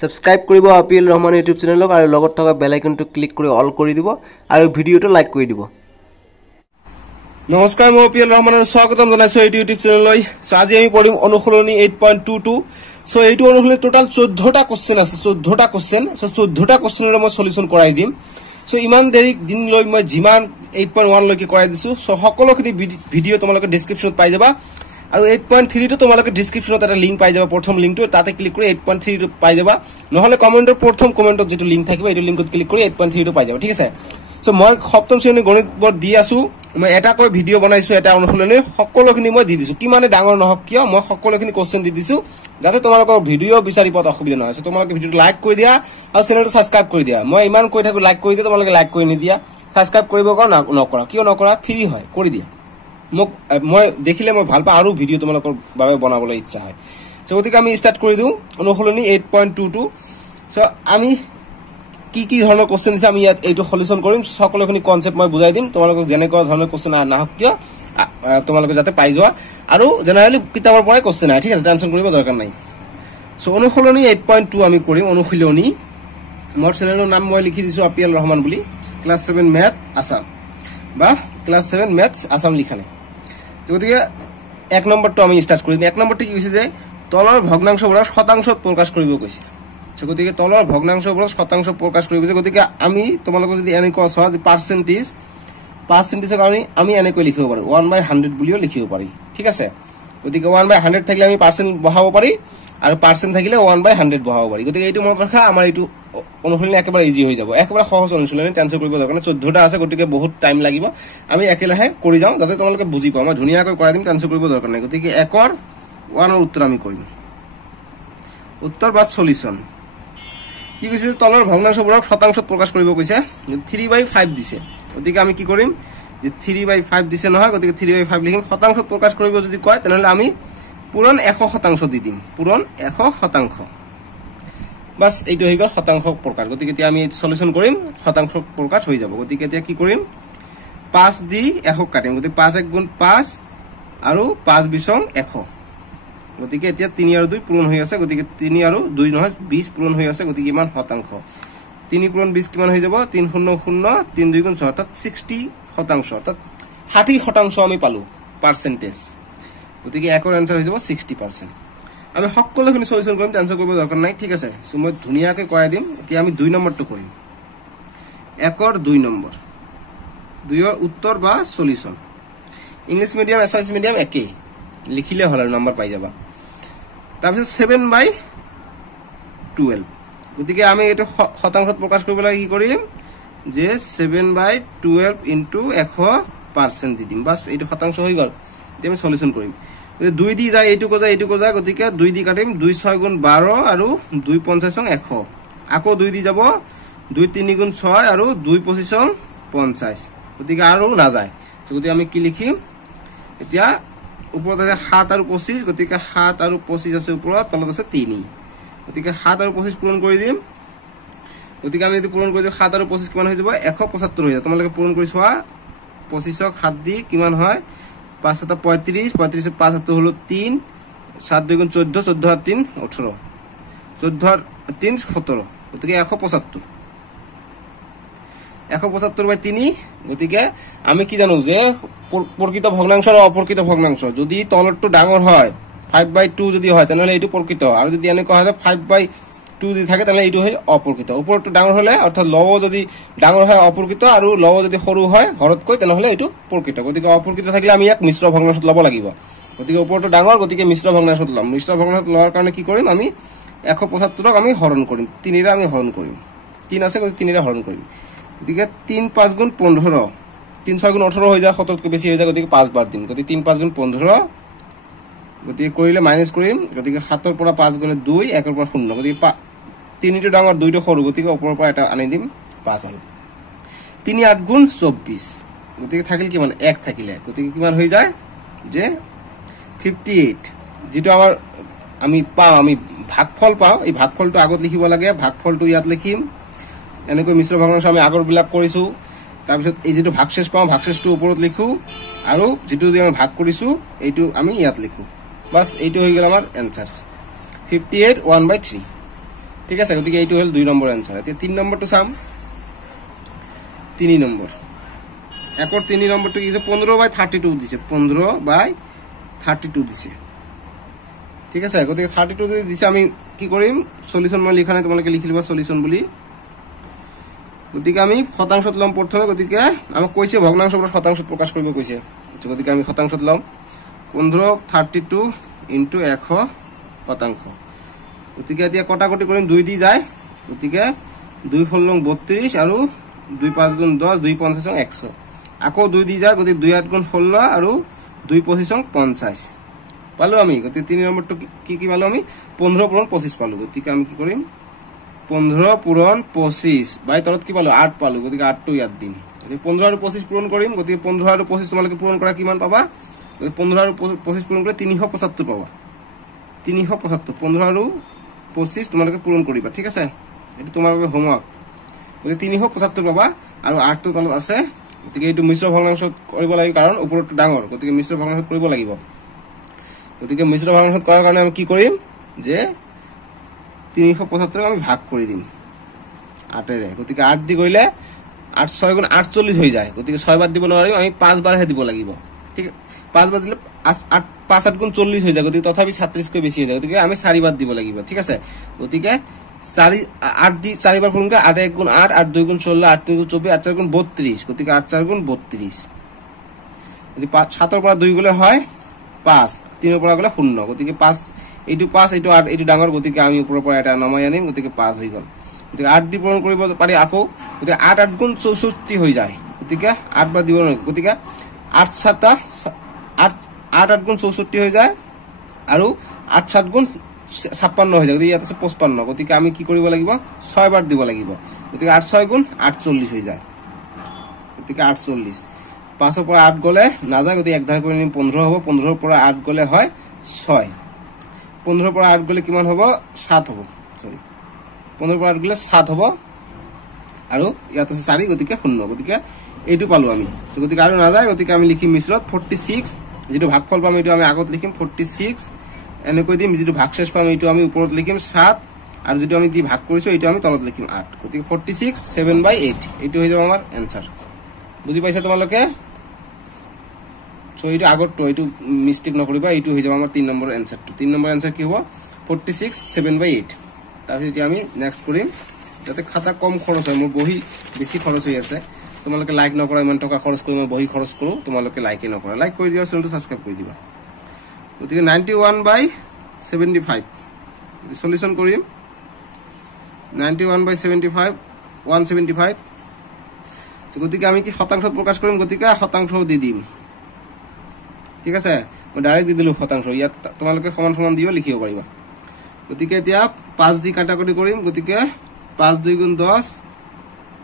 Subscribe কৰিব আপিল Rahman YouTube চেনেলক আৰু লগত থকা বেল আইকনটো ক্লিক কৰি অল কৰি দিব আৰু ভিডিওটো লাইক কৰি দিব। নমস্কাৰ, মই আপিল ৰহমানৰ স্বাগতম জনাইছো এই ইউটিউব চেনেললৈ। সো আজি আমি পঢ়িম অনুশীলনী 8.22। সো এইটো অনুশীলনী টোটাল 14টা কোশ্চেন আছে, 14টা কোশ্চেন। সো 14টা কোশ্চেনৰ মই সলিউশন কৰাই দিম। সো ইমান দেৰি দিন লৈ মই যিমান 8.1 লৈকে কৰাই দিছো। সো সকলোখিনি ভিডিও তোমালোকে ডেসক্ৰিপচনত পাই যাবা আৰু 8.3 টো তোমালোকে ডেসক্ৰিপচনত এটা লিংক পাই যাবা, প্ৰথম লিংকটো তাতে ক্লিক কৰি 8.3 টো পাই যাবা, নহলে কমেন্টৰ প্ৰথম কমেন্টত যেটো লিংক থাকিব এইটো লিংকত ক্লিক কৰি 8.3 টো পাই যাবা, ঠিক আছে। সো মই সপ্তম শ্ৰেণীৰ গণিত বৰ দি আছো, মই এটা কৈ ভিডিও বনাইছো, এটা অনুশীলনীৰ সকলোখিনি মই দি দিছো, কিমানে ডাঙৰ নহক কিয় মই সকলোখিনি কোশ্চেন দি দিছো যাতে তোমালোকৰ ভিডিও বিচাৰি পোৱাত অসুবিধা নহয়। সো তোমালোকে ভিডিওটো লাইক কৰি দিয়া আৰু চেনেলটো সাবস্ক্ৰাইব কৰি দিয়া। মই ইমান কৈ থাকো লাইক কৰি দিয়া, তোমালোকে লাইক কৰি নিদিয়া, সাবস্ক্ৰাইব কৰিব নকৰা, কিয় নকৰা, ফ্ৰী হয়, কৰি দিয়া। মই দেখিলে মই ভাল পাওঁ আৰু ভিডিও তোমালোকৰ বাবে বনাবলৈ ইচ্ছা হয়। সো গতিকে আমি স্টাৰ্ট কৰি দিওঁ অনুশীলনী 8.22। সো আমি কি ধৰণৰ কোশ্চেন আছে আমি ইয়াত এইটো সলিউশন কৰিম, সকলোখিনি কনসেপ্ট মই বুজাই দিম, তোমালোকক যেনেকুৱা ধৰণৰ কোশ্চেন নাহক কিয় তোমালোকে যাতে পাই যোৱা আৰু জেনাৰেলি কিতাপৰ পৰাই কোশ্চেন আহে, ঠিক আছে, টেনচন কৰিব দৰকাৰ নাই। সো অনুশীলনী 8.2 আমি কৰিম। অনুশীলনী মোৰ চেনেলৰ নাম মই লিখি দিছো আপিল ৰহমান বুলি, ক্লাস 7 ম্যাথ আসাম বা ক্লাস 7 ম্যাথছ আসাম লিখা নাই। গতিকে 1 নম্বৰটো আমি স্টাৰ্ট কৰিম। 1 নম্বৰটো কি কৈছে যে তলৰ ভগ্নাংশবোৰ শতাংশত প্ৰকাশ কৰিব কৈছে। গতিকে তলৰ ভগ্নাংশবোৰ শতাংশ প্ৰকাশ কৰিব কৈছে। গতিকে আমি তোমালোকক যদি এনেকুৱা চোৱা যে পাৰ্চেন্টেজৰ কাৰণে আমি এনেকৈ লিখিব পাৰো 1/100 বুলিও লিখিব পাৰি, ঠিক আছে। গতিকে 1/100 থাকিলে আমি পাৰ্চেন্ট বহাব পাৰি আৰু পাৰ্চেন্ট থাকিলে 1/100 বহাব পাৰি। গতিকে এইটো মনত ৰাখা, আমাৰ এইটো অনুশীলনী একেবাৰে ইজি হৈ যাব, একেবাৰে সহজ অনুশীলনী, টেনচন কৰিব দৰকাৰ নাই। 14টা আছে, গতিকে বহুত টাইম লাগিব, আমি একেলাহে কৰি যাওঁ যাতে তোমালোকে বুজি পাও। মই ধুনীয়াকৈ কৰাই দিম, টেনচন কৰিব দৰকাৰ নাই। গতিকে 1ৰ 1ৰ উত্তৰ আমি কৰিম, উত্তৰ বা সলিউশন। কি কৈছে তলৰ ভগ্নাংশবোৰক শতাংশত প্ৰকাশ কৰিব কৈছে, 3/5 দিছে। গতিকে আমি কি কৰিম যে 3/5 দিছে নহয়, গতিকে 3/5 লিখিম। শতাংশত প্ৰকাশ কৰিব যদি কয় তেনেহলে আমি পূৰণ 100% দি দিম, পূৰণ 100%। বাস এইটো হৈ গ'ল শতাংশ প্ৰকাশ। গতিকে এতিয়া আমি সলিউশন কৰিম, শতাংশ প্ৰকাশ হৈ যাব। গতিকে এতিয়া কি কৰিম, 5 দি 100 কাটিম। গতিকে 5 × 1 = 5 আৰু 5 × 2 = 100। গতিকে এতিয়া 3 আৰু 2 পূৰণ হৈ আছে, গতিকে 3 আৰু 2 নহয় 20 পূৰণ হৈ আছে। গতিকে ইমান শতাংশ, 3 পূৰণ 20 কিমান হৈ যাব, 3 0 0 3 2 × 6 অৰ্থাৎ 60%, অৰ্থাৎ 60% আমি পালো পাৰ্চেন্টেজ। গতিকে 1ৰ আনসাৰ হৈ যাব 60%। আমি সকলোখিনি সলিউশন কৰিম, টেনচন কৰিব দৰকাৰ নাই, ঠিক আছে। সো মই ধুনীয়াকৈ কৰাই দিম। এতিয়া আমি 2 নম্বৰটো কৰিম। 1ৰ 2 নম্বৰ, 2ৰ উত্তৰ বা সলিউশন। ইংলিশ মিডিয়াম এছামিছ মিডিয়াম একেই, লিখিলে হল আৰু নম্বৰ পাই যাবা। তাৰপিছত 7/12। গতিকে আমি এইটো শতাংশত প্ৰকাশ কৰিবলৈ কি কৰিম যে 7/12 * 100% দি দিম, বাস এইটো শতাংশ হৈ গ'ল। এতিয়া আমি সলিউশন কৰিম। 2 দি যায়, এইটো যায়, এইটো যায়, গতিকে 2 দি কাটিম, 2 6 × 12 আৰু 2 5 = 100। আকৌ 2 দি যাব, 2 3 × 6 আৰু 2 25 = 50। গতিকে আৰু নাযায়। গতিকে আমি কি লিখিম এতিয়া, ওপৰত আছে 7 আৰু 25, গতিকে 7 আৰু 25 আছে ওপৰত, তলত আছে 3। গতিকে 7 আৰু 25 পূৰণ কৰি দিম। গতিকে আমি যদি পূৰণ কৰি দিওঁ 7 আৰু 25 কিমান হৈ যাব, 175 হৈ যাব। তোমালোকে পূৰণ কৰি চোৱা, 25ক 7 দি কিমান হয়, 5 7 35, 35 5 7 হলো 3, 7 2 × 14, 14 আর 3 18, 14 আর 3 17। গতিকে 175, 175/3। গতিকে আমি কি জানো যে প্ৰকৃত ভগ্নাংশ আৰু অপ্ৰকৃত ভগ্নাংশ, যদি তলৰটো ডাঙৰ হয় 5/2 যদি হয় তেনেহলে এইটো প্ৰকৃত, আৰু যদি এনেকুৱা হয় 5/2 যদি থাকে তেনেহলে এইটো হয় অপ্ৰকৃত। ওপৰটো ডাঙৰ হলে অৰ্থাৎ লব যদি ডাঙৰ হয় অপ্ৰকৃত, আৰু লব যদি সৰু হয় হৰতকৈ তেনেহলে এইটো প্ৰকৃত। গতিকে অপ্ৰকৃত থাকিলে আমি ইয়াক মিশ্ৰ ভগ্নাংশত ল'ব লাগিব। গতিকে ওপৰটো ডাঙৰ, গতিকে মিশ্ৰ ভগ্নাংশত ল'ম। মিশ্ৰ ভগ্নাংশত লোৱাৰ কাৰণে কি কৰিম, আমি 175ক আমি হৰণ কৰিম, 3ৰে আমি হৰণ কৰিম, 3 আছে গতিকে 3ৰে হৰণ কৰিম। গতিকে 3 5 × 15, 3 6 × 18 হৈ যায়, 70তকৈ বেছি হৈ যায়, গতিকে 5 বাৰ দিম। গতিকে 3 5 × 15, গতিকে কৰিলে মাইনাছ কৰিম। গতিকে 7ৰ পৰা 5 গ'লে 2, 1ৰ পৰা 0, গতিকে 3টো ডাঙৰ 2টো সৰু, গতিকে ওপৰৰ পৰা এটা আনি দিম, 5 আহিল। 3 8 × 24, গতিকে থাকিল কিমান, 1 থাকিলে, গতিকে কিমান হৈ যায় যে 58। যেটো আমাৰ আমি পাওঁ, আমি ভাগফল পাওঁ, এই ভাগফলটো আগত লিখিব লাগে, ভাগফলটো ইয়াত লিখিম। এনেকৈ মিশ্ৰ ভগ্নাংশ আমি আগৰবিলাক কৰিছো। তাৰপিছত এই যেটো ভাগশেষ পাওঁ, ভাগশেষটো ওপৰত লিখো, আৰু যেটো আমি ভাগ কৰিছো এইটো আমি ইয়াত লিখো। বাস এইটো হৈ গ'ল আমাৰ এনসাৰ 58 1/3। ঠিক আছে গতিকে এইটো হল 2 নম্বৰ এনসাৰ এতিয়া 3 নম্বৰটো চাম 3 নম্বৰ একৰ 3 নম্বৰটো কি আছে 15/32 দিছে 15/32 দিছে ঠিক আছে গতিকে 32 যদি দিছে আমি কি কৰিম সলিউশন মই লিখা নাই তোমালোকে লিখি লবা সলিউশন বুলি গতিকে আমি শতাংশত লম প্ৰথমে গতিকে আমাক কৈছে ভগ্নাংশৰ পৰা শতাংশত প্ৰকাশ কৰিব কৈছে গতিকে আমি শতাংশত লম 15/32 ইনটু 100 শতাংশ গতিকে এতিয়া কটাকটি কৰিম 2 দি যায় গতিকে 2 × 32 আৰু 2 × 5 × 10 2 × 5 = 100 আকৌ 2 দি যায় গতিকে 2 × 8 × 16 আৰু 2 × 25 = 50 পালো আমি গতিকে 3 নম্বৰটো কি পালো আমি 15 × 25 পালো গতিকে আমি কি কৰিম 15 × 25 বাই তলত কি পালো 8 পালো গতিকে 8 টো ইয়াত দিম গতিকে 15 আৰু 25 পূৰণ কৰিম গতিকে 15 আৰু 25 তোমালোকে পূৰণ কৰা কিমান পাবা গতিকে 15 আৰু 25 পূৰণ কৰিলে 375 পাবা 375 15 আৰু 25 তোমালোকে পূৰণ কৰিবা ঠিক আছে এটো তোমাৰ বাবে হোমৱৰ্ক গতিকে 375 পাবা আৰু 8 টো তলত আছে গতিকে এইটো মিশ্ৰ ভগ্নাংশত কৰিব লাগিব কাৰণ ওপৰটো ডাঙৰ গতিকে মিশ্ৰ ভগ্নাংশত কৰিব লাগিব গতিকে মিশ্ৰ ভগ্নাংশত কৰাৰ কাৰণে আমি কি কৰিম যে 375 আমি ভাগ কৰি দিম 8 এৰে গতিকে 8 দি গইলে 8 6 × 48 হৈ যায় গতিকে 6 বাৰ দিব নোৱাৰিম আমি 5 বাৰ হে দিব লাগিব ঠিক 5 বাৰ দিলে 8 5 8 × 40 হৈ যায় গতিকে তথাপি 36 কৈ বেছি হৈ যায় গতিকে আমি 4 বাৰ দিব লাগিব ঠিক আছে গতিকে 4 8 দি 4 বাৰ কৰিম 8 1 × 8 8 2 × 16 8 3 × 24 8 4 × 32 গতিকে 8 4 × 32 যদি 7 ৰ পৰা 2 গলে হয় 5 3 ৰ পৰা গলে 0 গতিকে 5 এইটো 5 এইটো 8 এইটো ডাঙৰ গতিকে আমি ওপৰৰ পৰা এটা নমাই আনিম গতিকে 5 হৈ গল গতিকে 8 দি পূৰণ কৰিব পাৰি আকৌ গতিকে 8 8 × 64 হৈ যায় গতিকে 8 বাৰ দিব নহয় গতিকে 8 7 8 8 × 64 হৈ যায় আৰু 8 7 × 56 হৈ যায় গতিকে ইয়াত আছে 55 গতিকে আমি কি কৰিব লাগিব 6 বাৰ দিব লাগিব গতিকে 8 6 × 48 হৈ যায় গতিকে 48 5 ৰ পৰা 8 গলে না যায় গতিকে এক ধাৰ কৰি নিম 15 হ'ব 15 ৰ পৰা 8 গলে হয় 6 15 ৰ পৰা 8 গলে কিমান হ'ব 7 হ'ব সৰি 15 ৰ পৰা 8 গলে 7 হ'ব আৰু ইয়াত আছে 4 গতিকে 0 গতিকে এইটো পালো আমি গতিকে আৰু না যায় গতিকে আমি লিখিম মিশ্ৰত 46 যেটো ভাগফল পাম এইটো আমি আগত লিখিম 46 এনেকৈ দিম যেটো ভাগশেষ পাম এইটো আমি ওপৰত লিখিম 7 আৰু যেটো আমি দি ভাগ কৰিছো এইটো আমি তলত লিখিম 8 গতিকে 46 7/8 এইটো হৈ যাব আমাৰ এনসাৰ বুজি পাইছা তোমালোকে সো এইটো আগত এইটো মিস্টেক নকৰিবা এইটো হৈ যাব আমাৰ 3 নম্বৰ এনসাৰটো 3 নম্বৰ এনসাৰ কি হ'ব 46 7/8 তাৰপিছত এতিয়া আমি নেক্সট কৰিম যাতে খাতা কম খৰচ হয় মোৰ বহি বেছি খৰচ হৈ আছে তোমালোকে লাইক নকৰা ইমান টকা খৰচ কৰি মই বহি খৰচ কৰো তোমালোকে লাইকে নকৰা লাইক কৰি দিবা চেনেলটো সাবস্ক্ৰাইব কৰি দিবা গতিকে 91/75 সলিউশন কৰিম 91/75 175 গতিকে আমি কি শতাংশত প্ৰকাশ কৰিম গতিকে শতাংশ দি দিম ঠিক আছে মই ডাইৰেক্ট দি দিলো শতাংশ ইয়াত তোমালোকে সমান সমান দিও লিখিব পাৰিবা গতিকে এতিয়া 5 দি কাটাকটি কৰিম গতিকে 5 2 × 10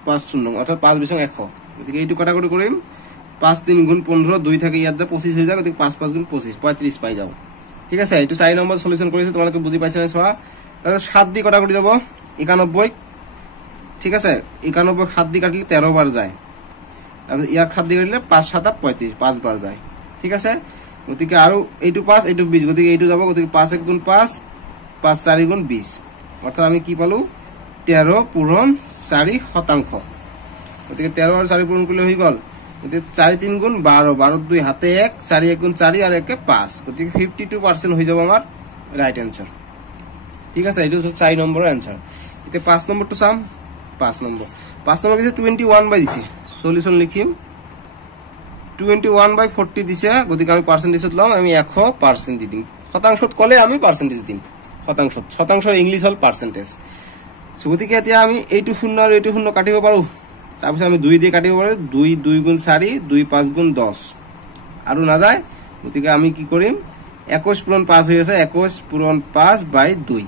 5 0 অৰ্থাৎ 5 বিছং 100 গতিকে এইটো কাটাকটি কৰিম 5 3 × 15 2 থাকে ইয়াত যা 25 হৈ যায় গতিকে 5 5 × 25 35 পাই যাব ঠিক আছে এইটো 4 নম্বৰ সলিউশন কৰিছে তোমালোকে বুজি পাইছা নে চোৱা তাৰ 7 দি কাটাকটি যাব 91 ঠিক আছে 91 7 দি কাটিলে 13 বাৰ যায় তাৰপিছত ইয়াক 7 দি কাটিলে 5 7 35 5 বাৰ যায় ঠিক আছে গতিকে আৰু এইটো 5 এইটো 20 গতিকে এইটো যাব গতিকে 5 1 × 5 5 4 × 20 অৰ্থাৎ আমি কি পালো 13 পূৰণ 4 শতাংশ গতিকে 13 আৰু 4 পূৰণ কৰিলে হৈ গল গতিকে 4 3 × 12 12 2 হাতে 1 4 1 × 4 আৰু 1 5 গতিকে 52% হৈ যাব আমাৰ ৰাইট आंसर ঠিক আছে এইটো 4 নম্বৰৰ आंसर এতিয়া 5 নম্বৰটো চাম 5 নম্বৰ কি 21 বাই দিছে সলিউশন লিখিম 21/40 দিছে গতিকে আমি পার্সেন্টেজত লম আমি 100% দি দিম শতাংশত কলে আমি পার্সেন্টেজ দিম শতাংশৰ ইংলিশ হল পাৰ্সেন্টেজ সো গতিকে এতিয়া আমি এইটো 0 আৰু এইটো 0 কাটিব পাৰো তাৰপিছত আমি 2 দিয়ে কাটিব পাৰো 2 2 × 4 2 5 × 10 আৰু না যায় গতিকে আমি কি কৰিম 21 পূৰণ 5 হৈ আছে 21 পূৰণ 5/2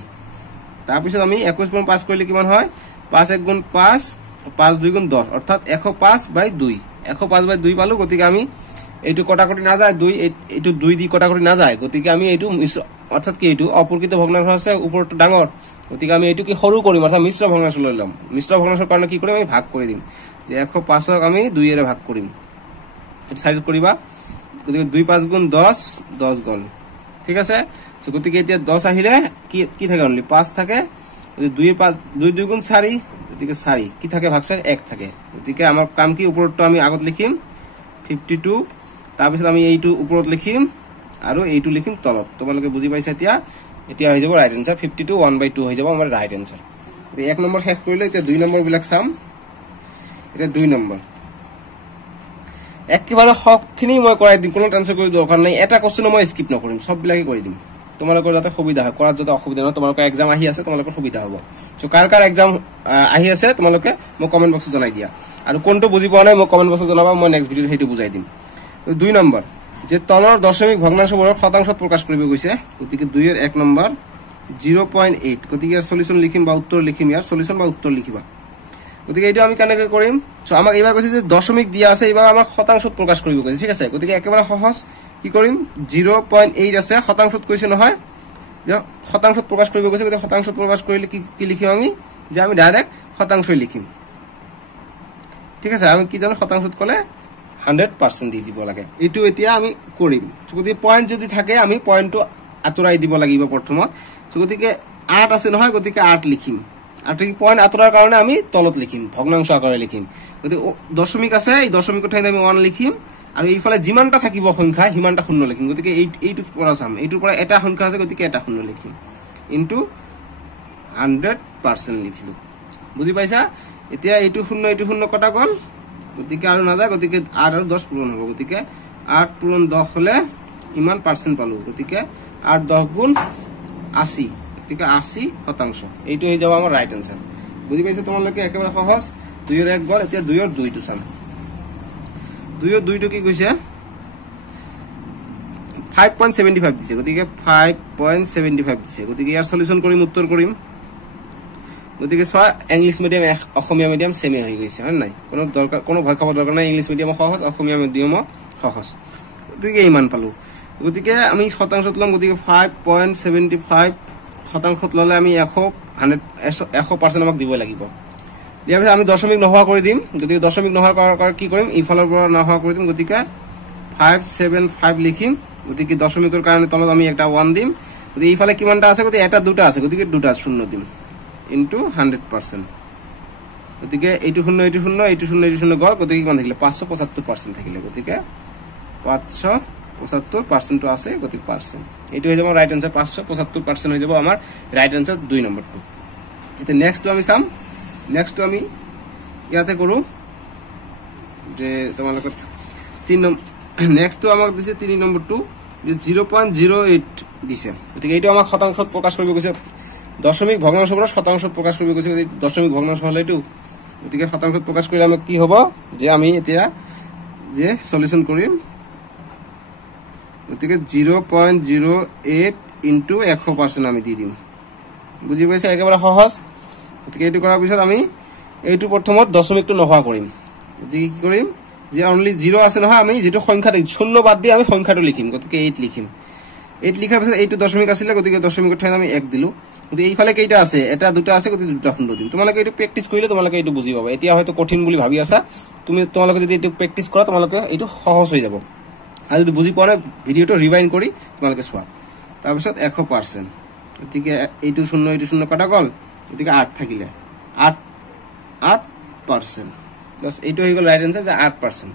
তাৰপিছত আমি 21 পূৰণ 5 কৰিলে কিমান হয় 5 1 × 5 5 2 × 10 অৰ্থাৎ 105/2 105/2 পালো গতিকে আমি এইটো কটাকটি না যায় 2 এইটো 2 দি কটাকটি না যায় গতিকে আমি এইটো অৰ্থাৎ কি এইটো অপূৰ্কিত ভগ্নাংশ আছে ওপৰটো ডাঙৰ গতিকে আমি এইটো কি সৰু কৰিম অৰ্থাৎ মিশ্ৰ ভগ্নাংশ লৈ লম মিশ্ৰ ভগ্নাংশৰ কাৰণে কি কৰিম আমি ভাগ কৰি দিম যে 105ক আমি 2 এৰে ভাগ কৰিম এটা সাইড কৰিবা গতিকে 2 5 × 10 10 গল ঠিক আছে সো গতিকে এতিয়া 10 আহিলে কি থাকে অনলি 5 থাকে 2 এর 5 2 2 গুণ 4 গতিকে 4 কি থাকে ভাগশেষ 1 থাকে গতিকে আমার কাম কি উপরটো আমি আগত লিখিম 52 তাৰ পিছত আমি এইটো উপৰত লিখিম আৰু এইটো লিখিম তলত তোমালোকে বুজি পাইছা এতিয়া হৈ যাব ৰাইট আনসাৰ 52 1/2 হৈ যাব আমাৰ ৰাইট আনসাৰ এক নম্বৰ শেষ কৰিলে এতিয়া 2 নম্বৰ বিলাক চাম এটা 2 নম্বৰ একেবাৰে সবখিনি মই কৰাই দিম কোনো টেনচন কৰি দৰকাৰ নাই এটা কোশ্চেন মই স্কিপ নকৰিম সব বিলাকে কৰি দিম তোমালোকৰ যাতে সুবিধা হয় কৰাত যাতে অসুবিধা নহয় তোমালোকৰ এক্সাম আহি আছে তোমালোকৰ সুবিধা হ'ব সো কাৰ এক্সাম আহি আছে তোমালোকে মই কমেন্ট বক্সত জনাই দিয়া আৰু কোনটো বুজি পোৱা নাই মই কমেন্ট বক্সত জনাবা মই নেক্সট ভিডিঅত হেতু বুজাই দিম 2 নম্বৰ যে তলৰ দশমিক ভগ্নাংশবোৰ শতাংশত প্ৰকাশ কৰিব গৈছে গতিকে 2 এৰ 1 নম্বৰ 0.8 গতিকে সলিউশন লিখিম বা উত্তৰ লিখিম ইয়াৰ সলিউশন বা উত্তৰ লিখিবা গতিকে এইটো আমি কেনেকৈ কৰিম সো আমাক এবাৰ কৈছে যে দশমিক দিয়া আছে এবাৰ আমাক শতাংশত প্ৰকাশ কৰিব কৈছে ঠিক আছে গতিকে একেবাৰে সহজ কি কৰিম 0.8 আছে শতাংশত কৈছে নহয় যে শতাংশত প্ৰকাশ কৰিব কৈছে গতিকে শতাংশত প্ৰকাশ কৰিলে কি লিখিম আমি যে আমি ডাইৰেক্ট শতাংশই লিখিম ঠিক আছে আমি কি জানো শতাংশত কলে 100% দি দিব লাগে এটো এতিয়া আমি কৰিম গতিকে পয়েন্ট যদি থাকে আমি পয়েন্টটো আতৰাই দিব লাগিব প্ৰথমত গতিকে 8 আছে নহয় গতিকে 8 লিখিম আৰ ঠিক পয়েন্ট আতৰাৰ কাৰণে আমি তলত লিখিম ভগ্নাংশ আকাৰে লিখিম গতিকে দশমিক আছে এই দশমিকৰ ঠাইত আমি 1 লিখিম আৰু এইফালে যিমানটা থাকিব সংখ্যা হিমানটা শূন্য লিখিম গতিকে এইটোৰ পৰা চাম এইটোৰ পৰা এটা সংখ্যা আছে গতিকে এটা শূন্য লিখিম ইনটু 100% লিখিলো বুজি পাইছা এতিয়া এইটো শূন্য কটা গল গতিকে আৰু না যায় গতিকে 8 আৰু 10 পূৰণ হ'ব গতিকে 8 পূৰণ 10 হলে ইমান পার্সেন্ট পালো গতিকে 8 10 গুণ 80 গতিকে 80% এইটো হৈ যাব আমাৰ ৰাইট আনসাৰ বুজি পাইছা তোমালোকে একেবাৰে সহজ 2 এর 1 গল এতিয়া 2 এর 2 টো চাম 2 এর 2 টো কি কৈছে 5.75 দিছে গতিকে 5.75 দিছে গতিকে ইয়াৰ সলিউশন কৰিম উত্তৰ কৰিম গতিকে সব ইংলিশ মিডিয়াম অসমীয়া মিডিয়াম সেমে হৈ গৈছে হয় নাই কোনো ভয় খাব দৰকাৰ নাই ইংলিশ মিডিয়াম সহজ অসমীয়া মিডিয়াম সহজ গতিকে ইমান পালো গতিকে আমি শতাংশত লম গতিকে 5.75 শতাংশত ললে আমি 100% আমাক দিব লাগিব ইয়াৰ পিছত আমি দশমিক নহোৱা কৰি দিম গতিকে দশমিক নহোৱাৰ কাৰণে কি কৰিম ইফালৰ পৰা নহোৱা কৰি দিম গতিকে 575 লিখিম গতিকে দশমিকৰ কাৰণে তলত আমি একটা 1 দিম গতিকে ইফালে কিমানটা আছে গতিকে এটা দুটা আছে গতিকে দুটা শূন্য দিম ইনটু 100% গতিকে এইটো শূন্য গল গতিকে কিমান থাকিলে 575% থাকিলে গতিকে 575% তো আছে গতিকে পার্সেন্ট এইটো হৈ যাব রাইট আনসার 575% হৈ যাব আমাৰ ৰাইট আনসাৰ 2 নম্বৰটো এতিয়া নেক্সটটো আমি চাম নেক্সটটো আমি ইয়াতে কৰো যে তোমালোকৰ 3 নম্বৰ নেক্সটটো আমাক দিছে 3 নম্বৰটো যে 0.08 দিছে গতিকে এইটো আমাক শতাংশত প্ৰকাশ কৰিব গৈছে দশমিক ভগ্নাংশবোৰ শতাংশত প্ৰকাশ কৰিব গৈছে দশমিক ভগ্নাংশ হলে এইটো গতিকে শতাংশত প্ৰকাশ কৰিলে আমাক কি হ'ব যে আমি এতিয়া যে সলিউশন কৰিম গতিকে 0.08 ইনটু 100% আমি দি দিম বুজি পাইছা একেবাৰে সহজ গতিকে এইটো কৰাৰ পিছত আমি এইটো প্ৰথমত দশমিকটো নহোৱা কৰিম গতিকে কি কৰিম যে অনলি 0 আছে নহয় আমি যেটো সংখ্যা দেখ শূন্য বাদ দি আমি সংখ্যাটো লিখিম গতিকে 8 লিখিম 8 লিখাৰ পিছত এইটো দশমিক আছিল গতিকে দশমিকৰ ঠাইত আমি 1 দিলো গতিকে এইফালে কেইটা আছে এটা দুটা আছে গতিকে দুটা শূন্য দিম তোমালোকে এইটো প্ৰ্যাকটিছ কৰিলে তোমালোকে এইটো বুজি পাবা এতিয়া হয়তো কঠিন বুলি ভাবি আছা তোমালোকে যদি এইটো প্ৰ্যাকটিছ কৰা তোমালোকে এইটো সহজ হৈ যাব আৰু যদি বুজি পোৱা নাই ভিডিওটো ৰিভাইন্ড কৰি তোমালোকে চোৱা তাৰ পিছত 100% গতিকে এইটো শূন্য কাটা গল গতিকে 8 থাকিলে 8% বাস এইটো হৈ গল ৰাইট আনসাৰ যে 8%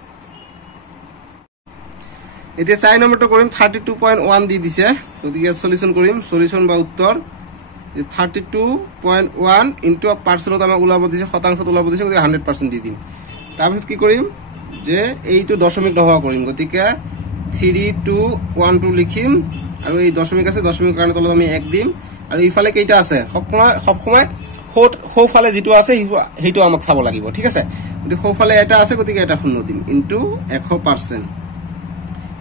এতিয়া 4 নম্বৰটো কৰিম 32.1 দি দিছে গতিকে সলিউশন কৰিম সলিউশন বা উত্তৰ যে 32.1 ইনটু পার্সেন্টত আমাক ওলাব দিছে শতাংশত ওলাব দিছে গতিকে 100% দি দিম তাৰ পিছত কি কৰিম যে এইটো দশমিক নহোৱা কৰিম গতিকে 3212 লিখিম আৰু এই দশমিক আছে দশমিকৰ কাৰণে তলত আমি 1 দিম আৰু ইফালে কেইটা আছে সবসময় সোঁফালে যেটো আছে হেইটো আমাক চাব লাগিব ঠিক আছে গতিকে সোঁফালে এটা আছে গতিকে এটা শূন্য দিম ইনটু 100%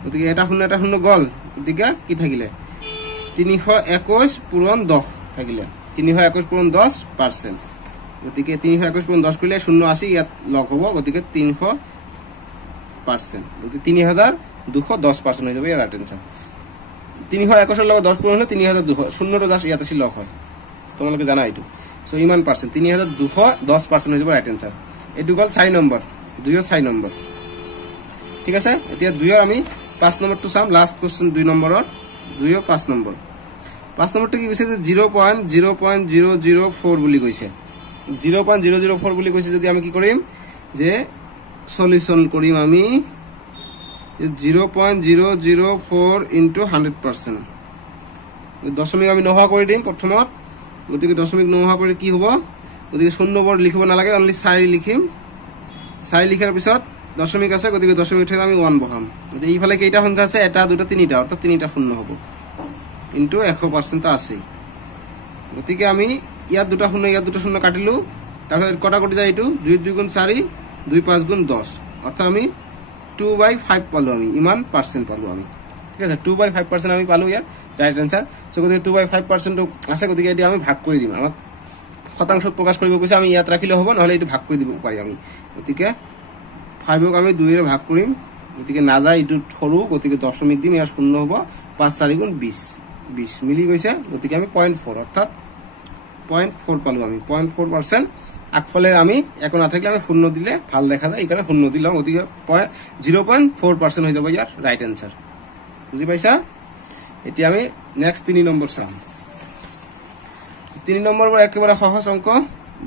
গতিকে এটা শূন্য গল গতিকে কি থাকিলে 321 পূৰণ 10 থাকিলে 321 পূৰণ 10% গতিকে 321 পূৰণ 10 কৰিলে 080 ইয়াত লগ হ'ব গতিকে 300% গতিকে 3210% হৈ যাব ইয়াৰ ৰাইট আনসাৰ 321 লগত 10 পূৰণ হলে 3200 শূন্যটো জাস্ট ইয়াত আছে লগ হয় তোমালোকে জানা এইটো সো ইমান পার্সেন্ট 3210% হৈ যাব রাইট আনসার এটো গল 4 নম্বৰ 2 এৰ 4 নম্বৰ ঠিক আছে এতিয়া 2 এৰ আমি 5 নম্বৰটো চাম লাস্ট কোশ্চেন 2 নম্বৰৰ 2 এৰ 5 নম্বৰ 5 নম্বৰটো কি কৈছে যে 0.004 বুলি কৈছে 0.004 বুলি কৈছে যদি আমি কি কৰিম যে সলিউশন কৰিম আমি 0.004 into 100% দশমিক আমি নোহোৱা কৰি দিম প্ৰথমত গতিকে দশমিক নোহোৱা কৰি কি হ'ব গতিকে শূন্য বৰ লিখিব নালাগে অনলি 4 লিখিম 4 লিখাৰ পিছত দশমিক আছে গতিকে দশমিক ঠাইত আমি 1 বহাম গতিকে এইফালে কেইটা সংখ্যা আছে এটা দুটা তিনিটা অৰ্থাৎ তিনিটা শূন্য হ'ব ইনটু 100% আছে গতিকে আমি ইয়াত দুটা শূন্য কাটিলো তাৰপিছত কটাকটি যায় এইটো 2 2 গুণ 4 2 5 গুণ 10 অৰ্থাৎ আমি 2/5 পালো আমি ইমান পাৰ্সেন্ট পালো আমি ঠিক আছে 2/5% আমি পালো ইয়াৰ ৰাইট আনসাৰ সো গতিকে 2/5% আছে গতিকে এটি আমি ভাগ কৰি দিম আমাক শতাংশত প্ৰকাশ কৰিব কৈছে আমি ইয়াত ৰাখিলে হ'ব নহলে এটো ভাগ কৰি দিব পাৰি আমি গতিকে 5 ক আমি 2 এৰে ভাগ কৰিম গতিকে না যায় এটো সৰু গতিকে দশমিক দিম ইয়াৰ শূন্য হ'ব 5 4 গুণ 20 মিলি গৈছে গতিকে আমি 0.4 অৰ্থাৎ 0.4 পালো আমি 0.4% আগফালে আমি একো না থাকলে আমি শূন্য দিলে ভাল দেখা যায় এখানে শূন্য দিলাম গতিকে 0.4% হৈ যাব ইয়াৰ ৰাইট আনসাৰ বুজি পাইছা এতিয়া আমি নেক্সট 3 নম্বৰ চাম 3 নম্বৰ একেবাৰে সহজ অংক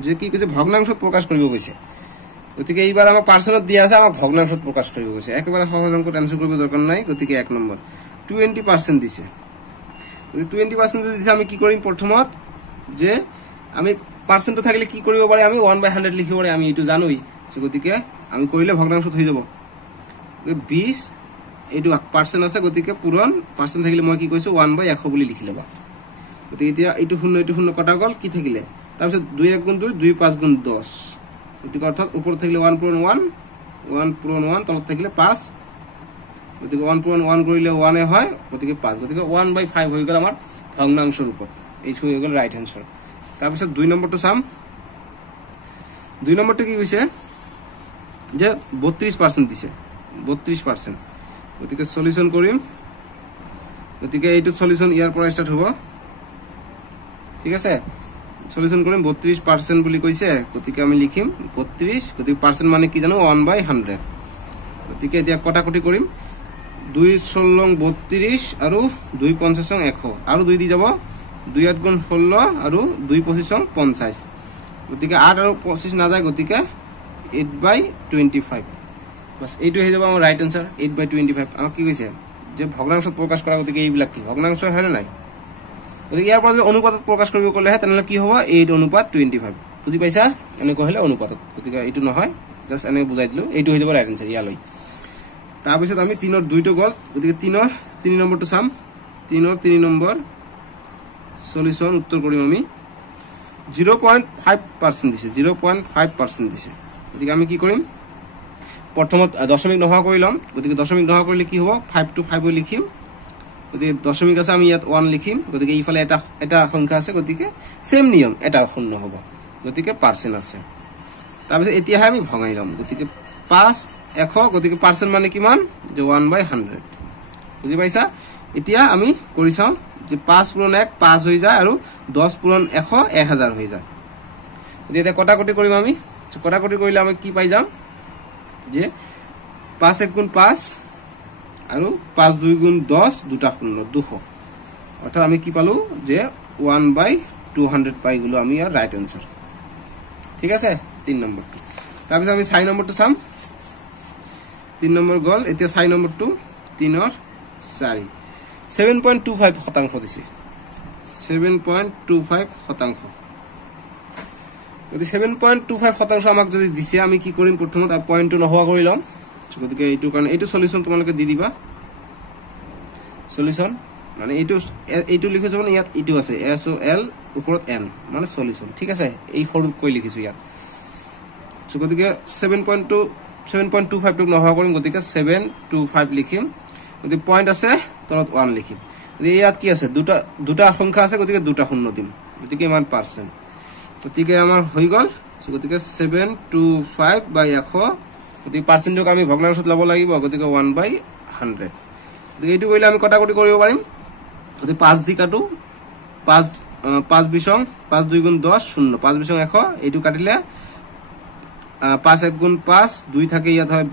যে কি কৈছে ভগ্নাংশত প্ৰকাশ কৰিব কৈছে গতিকে এইবাৰ আমাৰ পাৰ্সেন্টত দিয়া আছে আমাক ভগ্নাংশত প্ৰকাশ কৰিব কৈছে একেবাৰে সহজ অংক টেনশন কৰিব দৰকাৰ নাই গতিকে 1 নম্বৰ 20% দিছে 20% দিছে আমি কি কৰিম প্ৰথমত যে আমি পাৰ্সেন্ট থাকলে কি কৰিব পাৰি আমি 1/100 লিখিব পাৰি আমি এটো জানোই গতিকে আমি কৰিলে ভগ্নাংশত হৈ যাব 20 এটো পাৰ্সেন্ট আছে গতিকে পূৰণ পার্সেন্ট থাকিলে মই কি কৈছো 1/100 বুলি লিখি লবা গতিকে এতিয়া এটো শূন্য কটা গল কি থাকিলে তাৰপিছত 2 1 গুণ 2 2 5 গুণ 10 গতিকে অৰ্থাৎ ওপৰত থাকিলে 1 পূৰণ 1 তলত থাকিলে 5 গতিকে 1 পূৰণ 1 কৰিলে 1 এ হয় গতিকে 5 গতিকে 1/5 হৈ গল আমাৰ ভগ্নাংশ ৰূপত এই হৈ গল ৰাইট আনসাৰ তাৰপিছত 2 নম্বৰটো চাম 2 নম্বৰটো কি কৈছে যে 32% দিছে 32% গতিকে সলিউশন কৰিম গতিকে এইটো সলিউশন ইয়াৰ পৰা স্টাৰ্ট হ'ব ঠিক আছে সলিউশন কৰিম 32% বুলি কৈছে গতিকে আমি লিখিম 32 গতিকে পাৰ্সেন্ট মানে কি জানো 1/100 গতিকে এতিয়া কটাকটি কৰিম 2 16 32 আৰু 2 50 100 আৰু 2 দি যাব 2 8 গুণ 16 আৰু 2 25 50 গতিকে 8 আৰু 25 না যায় গতিকে 8/25 বাস এইটো হৈ যাব আমাৰ ৰাইট আনসাৰ 8/25 আমাক কি কৈছে যে ভগ্নাংশত প্ৰকাশ কৰা গতিকে এইবিলাক কি ভগ্নাংশ হয় নাই গতিকে ইয়াৰ পৰা যদি অনুপাতত প্ৰকাশ কৰিব ক'লে তেনলে কি হ'ব 8/25 বুজি পাইছা এনে কহলে অনুপাতত গতিকে এইটো নহয় জাস্ট এনে বুজাই দিলো এইটো হৈ যাব রাইট আনসার ইয়ালৈ তাৰ পিছত আমি 3 ৰ 2 টো গল গতিকে 3 ৰ 3 নম্বৰটো চাম 3 ৰ 3 নম্বৰ সলিউশন উত্তৰ কৰিম আমি 0.5% দিছে 0.5% দিছে গতিকে আমি কি কৰিম প্ৰথমত দশমিক নহা কৰি লম গতিকে দশমিক নহা কৰিলে কি হ'ব 5 to 5 লিখিম গতিকে দশমিক আছে আমি ইয়াত 1 লিখিম গতিকে এইফালে এটা সংখ্যা আছে গতিকে সেম নিয়ম এটা শূন্য হ'ব গতিকে পার্সেন্ট আছে তাৰপিছত এতিয়া আমি ভঙাই লম গতিকে 5 100 গতিকে পাৰ্সেন্ট মানে কিমান যে 1/100 বুজি পাইছা এতিয়া আমি কৰি চাম যে 5 পূৰণ 1 5 হৈ যায় আৰু 10 পূৰণ 100 1000 হৈ যায় এতিয়া কটাকটি কৰিম আমি কটাকটি কৰিলে আমি কি পাই যাম যে 5 1 গুণ 5 আৰু 5 2 গুণ 10 দুটা শূন্য 200 অৰ্থাৎ আমি কি পালো যে 1/200 পাই গলো আমি ইয়াৰ ৰাইট আনসাৰ ঠিক আছে 3 নম্বৰটো তাৰপিছত আমি 4 নম্বৰটো চাম 3 নম্বৰ গল এতিয়া 4 নম্বৰটো 3 ৰ 4 7.25 শতাংশ দিছে 7.25 শতাংশ যদি 7.25 শতাংশ আমাক যদি দিছে আমি কি কৰিম প্ৰথমত পয়েন্টটো নহোৱা কৰি লম গতিকে এইটো কাৰণ এইটো সলিউশন তোমালোকে দি দিবা সলিউশন মানে এইটো লিখি যাব ইয়াত এইটো আছে এস ও এল ওপৰত এন মানে সলিউশন ঠিক আছে এই সৰু কৈ লিখিছো ইয়াত গতিকে 7.25 টো নহোৱা কৰিম গতিকে 725 লিখিম গতিকে পয়েন্ট আছে তলত 1 লিখিম ইয়াত কি আছে দুটা সংখ্যা আছে গতিকে দুটা শূন্য দিম গতিকে ইমান পার্সেন্ট গতিকে আমাৰ হৈ গল গতিকে 725/100 গতিকে পার্সেন্টক আমি ভগ্নাংশত লব লাগিব গতিকে 1/100 গতিকে এইটো কইলে আমি কটাকটি কৰিব পাৰিম গতিকে 5 দি কাটো 5 বিসং 5 2 গুণ 10 0 5 বিসং 100 এইটো কাটিলে 5 1 গুণ 5 2 থাকে ইয়াত হয়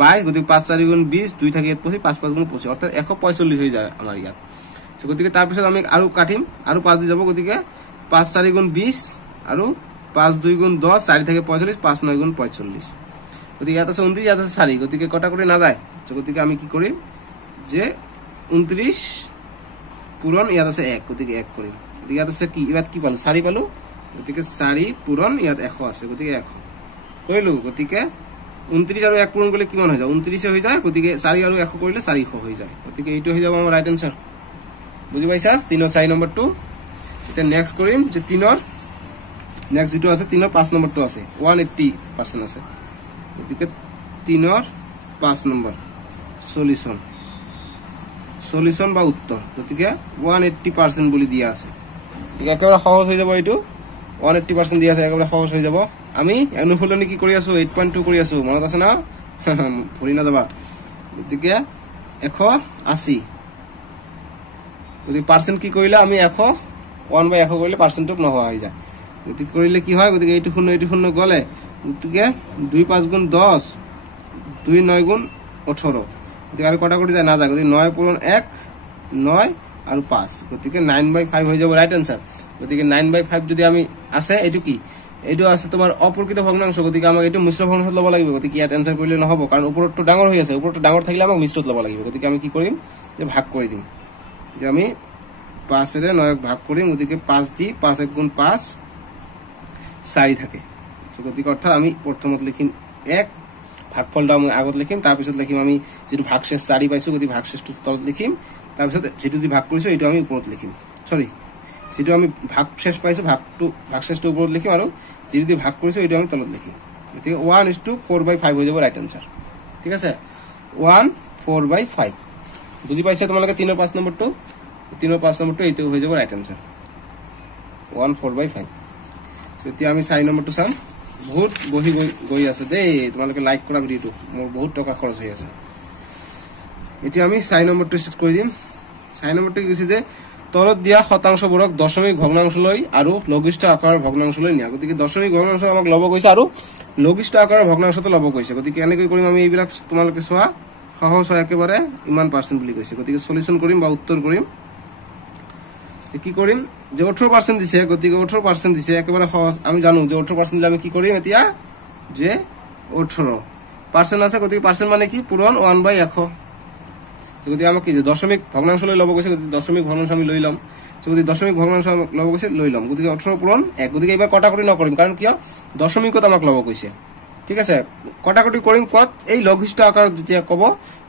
22 গতিকে 5 4 গুণ 20 2 থাকে ইয়াত 25 5 5 গুণ 25 অর্থাৎ 145 হৈ যায় আমাৰ ইয়াত গতিকে তাৰপিছত আমি আৰু কাটিম আৰু 5 দি যাব গতিকে 5 4 গুণ 20 আৰু 5 2 গুণ 10 4 থাকে 45 5 9 গুণ 45 গতিকে ইয়াত আছে 29 ইয়াত আছে 4 গতিকে কটাকটি না যায় গতিকে আমি কি কৰিম যে 29 পূৰণ ইয়াত আছে 1 গতিকে 1 কৰিম গতিকে ইয়াত আছে কি ইয়াত কি পালো 4 পালো গতিকে 4 পূৰণ ইয়াত 100 আছে গতিকে 100 কৰিলো গতিকে 29 আৰু 1 পূৰণ কৰিলে কিমান হৈ যায় 29 হৈ যায় গতিকে 4 আৰু 100 কৰিলে 400 হৈ যায় গতিকে এইটো হৈ যাব আমাৰ ৰাইট আনসাৰ বুজি পাইছা 3 ৰ 4 নম্বৰটো এতিয়া নেক্সট কৰিম যে 3 ৰ নেক্সট যেটো আছে 3 ৰ 5 নম্বৰটো আছে 180% আছে গতিকে 3 ৰ 5 নম্বৰ সলিউশন বা উত্তৰ গতিকে 180% বুলি দিয়া আছে ঠিক একেবাৰে সহজ হৈ যাব এইটো 180% দিয়া আছে একেবাৰে সহজ হৈ যাব আমি অনুসলনি কি কৰি আছো 8.2 কৰি আছো মনত আছে না ভৰি না যাবা গতিকে 180 গতিকে পাৰ্সেন্ট কি কৰিলা আমি 100 1/100 কৰিলে পাৰ্সেন্টক নহোৱা হৈ যায় গতিকে কৰিলে কি হয় গতিকে 80 গলে গতিকে 2 5 গুণ 10 2 9 গুণ 18 গতিকে আৰু কটাকটি যায় না যায় গতিকে 9 পূৰণ 1 9 আৰু 5 গতিকে 9/5 হৈ যাব ৰাইট আনসার গতিকে 9/5 যদি আমি আছে এটো কি এইটো আছে তোমাৰ অপ্ৰকৃত ভগ্নাংশ গতিকে আমাক এইটো মিশ্ৰ ভগ্নাংশ ল'ব লাগিব গতিকে ইয়াত আনসাৰ কৰিলে নহব কাৰণ ওপৰটো ডাঙৰ হৈ আছে ওপৰটো ডাঙৰ থাকিলে আমাক মিশ্ৰত ল'ব লাগিব গতিকে আমি কি কৰিম যে ভাগ কৰি দিম যে আমি 5 ৰে 9 ভাগ কৰিম গতিকে 5 দি 5 1 গুণ 5 4 থাকে গতিকে অর্থাৎ আমি প্ৰথমত লিখিম 1 ভাগফলটা আমি আগত লিখিম তাৰ পিছত লিখিম আমি যেটো ভাগশেষ 4 পাইছো গতি ভাগশেষটো তলত লিখিম তাৰ পিছত যেটো দি ভাগ কৰিছো এটো আমি ওপৰত লিখিম সৰি যেটো আমি ভাগশেষ পাইছো ভাগশেষটো ওপৰত লিখিম আৰু যেটো দি ভাগ কৰিছো এটো আমি তলত লিখিম গতিকে 1:4/5 হৈ যাব ৰাইট আনসাৰ ঠিক আছে 1/4/5 বুজি পাইছা তোমালোকে 3 ৰ 5 নম্বৰটো 3 ৰ 5 নম্বৰটো এইটো হৈ যাব ৰাইট আনসাৰ 1/4/5 এতিয়া আমি 4 নম্বৰটো চাম বহুত বহি গৈ আছে দেই তোমালোকে লাইক কৰা ভিডিওটো মোৰ বহুত টকা খৰচ হৈ আছে এতিয়া আমি 4 নম্বৰটো সেট কৰি দিম 4 নম্বৰটো কি কৈছে যে তলত দিয়া শতাংশবোৰক দশমিক ভগ্নাংশলৈ আৰু লঘিষ্ঠ আকাৰৰ ভগ্নাংশলৈ নিয়া গতিকে দশমিক ভগ্নাংশ আমাক লব কৈছে আৰু লঘিষ্ঠ আকাৰৰ ভগ্নাংশটো লব কৈছে গতিকে এনেকৈ কৰিম আমি এইবিলাক তোমালোকে চোৱা সহজ হয় একেবাৰে ইমান পাৰ্সেন্ট বুলি কৈছে গতিকে সলিউশন কৰিম বা উত্তৰ কৰিম কি কৰিম যে 18% দিছে গতিকে 18% দিছে একেবাৰে সহজ আমি জানো যে 18% দিলে আমি কি কৰিম এতিয়া যে 18% আছে গতিকে পাৰ্সেন্ট মানে কি পূৰণ 1/100 গতিকে আমাক কি যে দশমিক ভগ্নাংশ লৈ লব কৈছে গতিকে দশমিক ভগ্নাংশ আমি লৈ লম গতিকে দশমিক ভগ্নাংশ লব কৈছে লৈ লম গতিকে 18 পূৰণ 1 গতিকে এবাৰ কটাকটি নকৰিম কাৰণ কিয় দশমিকত আমাক লব কৈছে ঠিক আছে কটাকটি কৰিম কত এই লঘিষ্ঠ আকাৰত যেতিয়া কব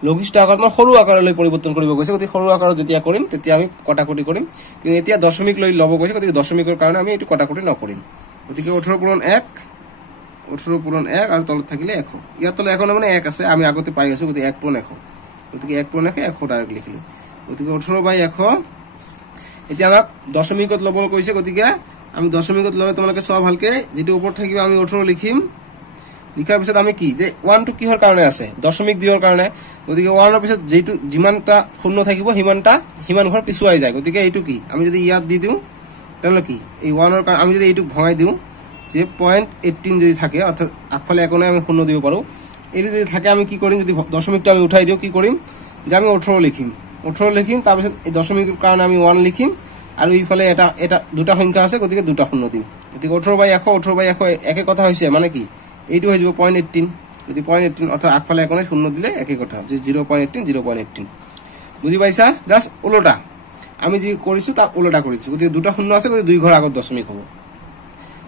লঘিষ্ঠ আকাৰত মই সৰু আকাৰলৈ পৰিৱৰ্তন কৰিব কৈছে গতিকে সৰু আকাৰত যেতিয়া কৰিম তেতিয়া আমি কটাকটি কৰিম কিন্তু এতিয়া দশমিক লৈ লব কৈছে গতিকে দশমিকৰ কাৰণে আমি এটো কটাকটি নকৰিম গতিকে 18 পূৰণ 1 আৰু তলত থাকিলে 100 ইয়াত তলে 1 মানে 1 আছে আমি আগতে পাই আছো গতিকে 1 পূৰণ 100 গতিকে 1 পূৰণ 100 ডাইৰেক্ট লিখিলো গতিকে 18/100 এতিয়া আমাক দশমিকত লব কৈছে গতিকে আমি দশমিকত ললে তোমালোকে চোৱা ভালকে যেটো ওপৰত থাকিব আমি 18 লিখিম লিখাৰ পিছত আমি কি যে 1 টো কিহৰ কাৰণে আছে দশমিক দিয়ৰ কাৰণে গতিকে 1 ৰ পিছত যেটো যিমানটা শূন্য থাকিব হিমান ঘৰ পিছুৱাই যায় গতিকে এইটো কি আমি যদি ইয়াত দি দিও তেনে কি এই 1 ৰ কাৰণে আমি যদি এইটো ভঙাই দিও যে 0.18 যদি থাকে অৰ্থাৎ আগফালে একোনে আমি শূন্য দিব পাৰো এইটো যদি থাকে আমি কি কৰিম যদি দশমিকটো আমি উঠাই দিও কি কৰিম যে আমি 18 লিখিম তাৰ পিছত এই দশমিকৰ কাৰণে আমি 1 লিখিম আৰু এইফালে এটা দুটা সংখ্যা আছে গতিকে দুটা শূন্য দিম গতিকে 18/100 একে কথা হৈছে মানে কি এইটো হৈ যাব 0.18 যদি 0.18 অর্থাৎ আগফালে একোনে শূন্য দিলে একই কথা যে 0.18 বুজি পাইছা জাস্ট উল্টা আমি যি কৰিছো তা উল্টা কৰিছো গতিকে দুটা শূন্য আছে গতিকে দুই ঘৰ আগত দশমিক হ'ব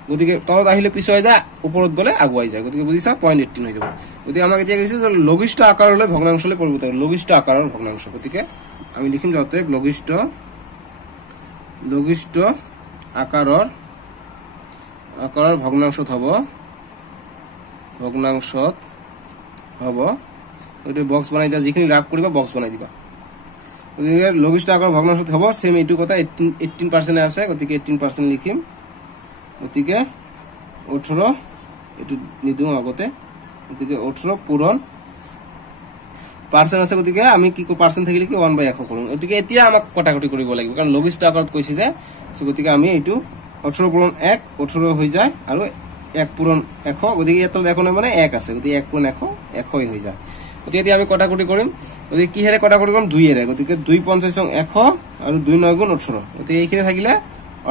গতিকে তলত আহিলে পিছুৱাই যায় ওপৰত গলে আগুৱাই যায় গতিকে বুজিছা 0.18 হৈ যাব গতিকে আমাক এতিয়া কৈছে যে লঘিষ্ঠ আকাৰলৈ ভগ্নাংশলৈ পৰিৱৰ্তন লঘিষ্ঠ আকাৰৰ ভগ্নাংশ গতিকে আমি লিখিম যাতে লঘিষ্ঠ আকাৰৰ ভগ্নাংশত হ'ব এইটো বক্স বনাই দিয়া যিখিনি ৰাপ কৰিবা বক্স বনাই দিবা গতিকে লঘিষ্ঠ আকাৰৰ ভগ্নাংশত হ'ব সেম এইটো কথা 18% আছে গতিকে 18% লিখিম গতিকে 18 এটো নিদু আগতে গতিকে 18 পূৰণ পাৰ্সেন্ট আছে গতিকে আমি কি পাৰ্সেন্ট থাকিলে কি 1/100 কৰিম গতিকে এতিয়া আমাক কটাকটি কৰিব লাগিব কাৰণ লঘিষ্ঠ আকাৰত কৈছে যে গতিকে আমি এইটো 18 পূৰণ 1 18 হৈ যায় আৰু 1 পূৰণ 100 গতিকে এটা এখন মানে 1 আছে গতিকে 1 পূৰণ 100 100 হৈ যায় গতিকে এতিয়া আমি কটাকটি কৰিম গতিকে কিহেৰে কটাকটি কৰিম 2 এৰে গতিকে 2 50 100 আৰু 2 9 গুণ 18 গতিকে এইখিনি থাকিলে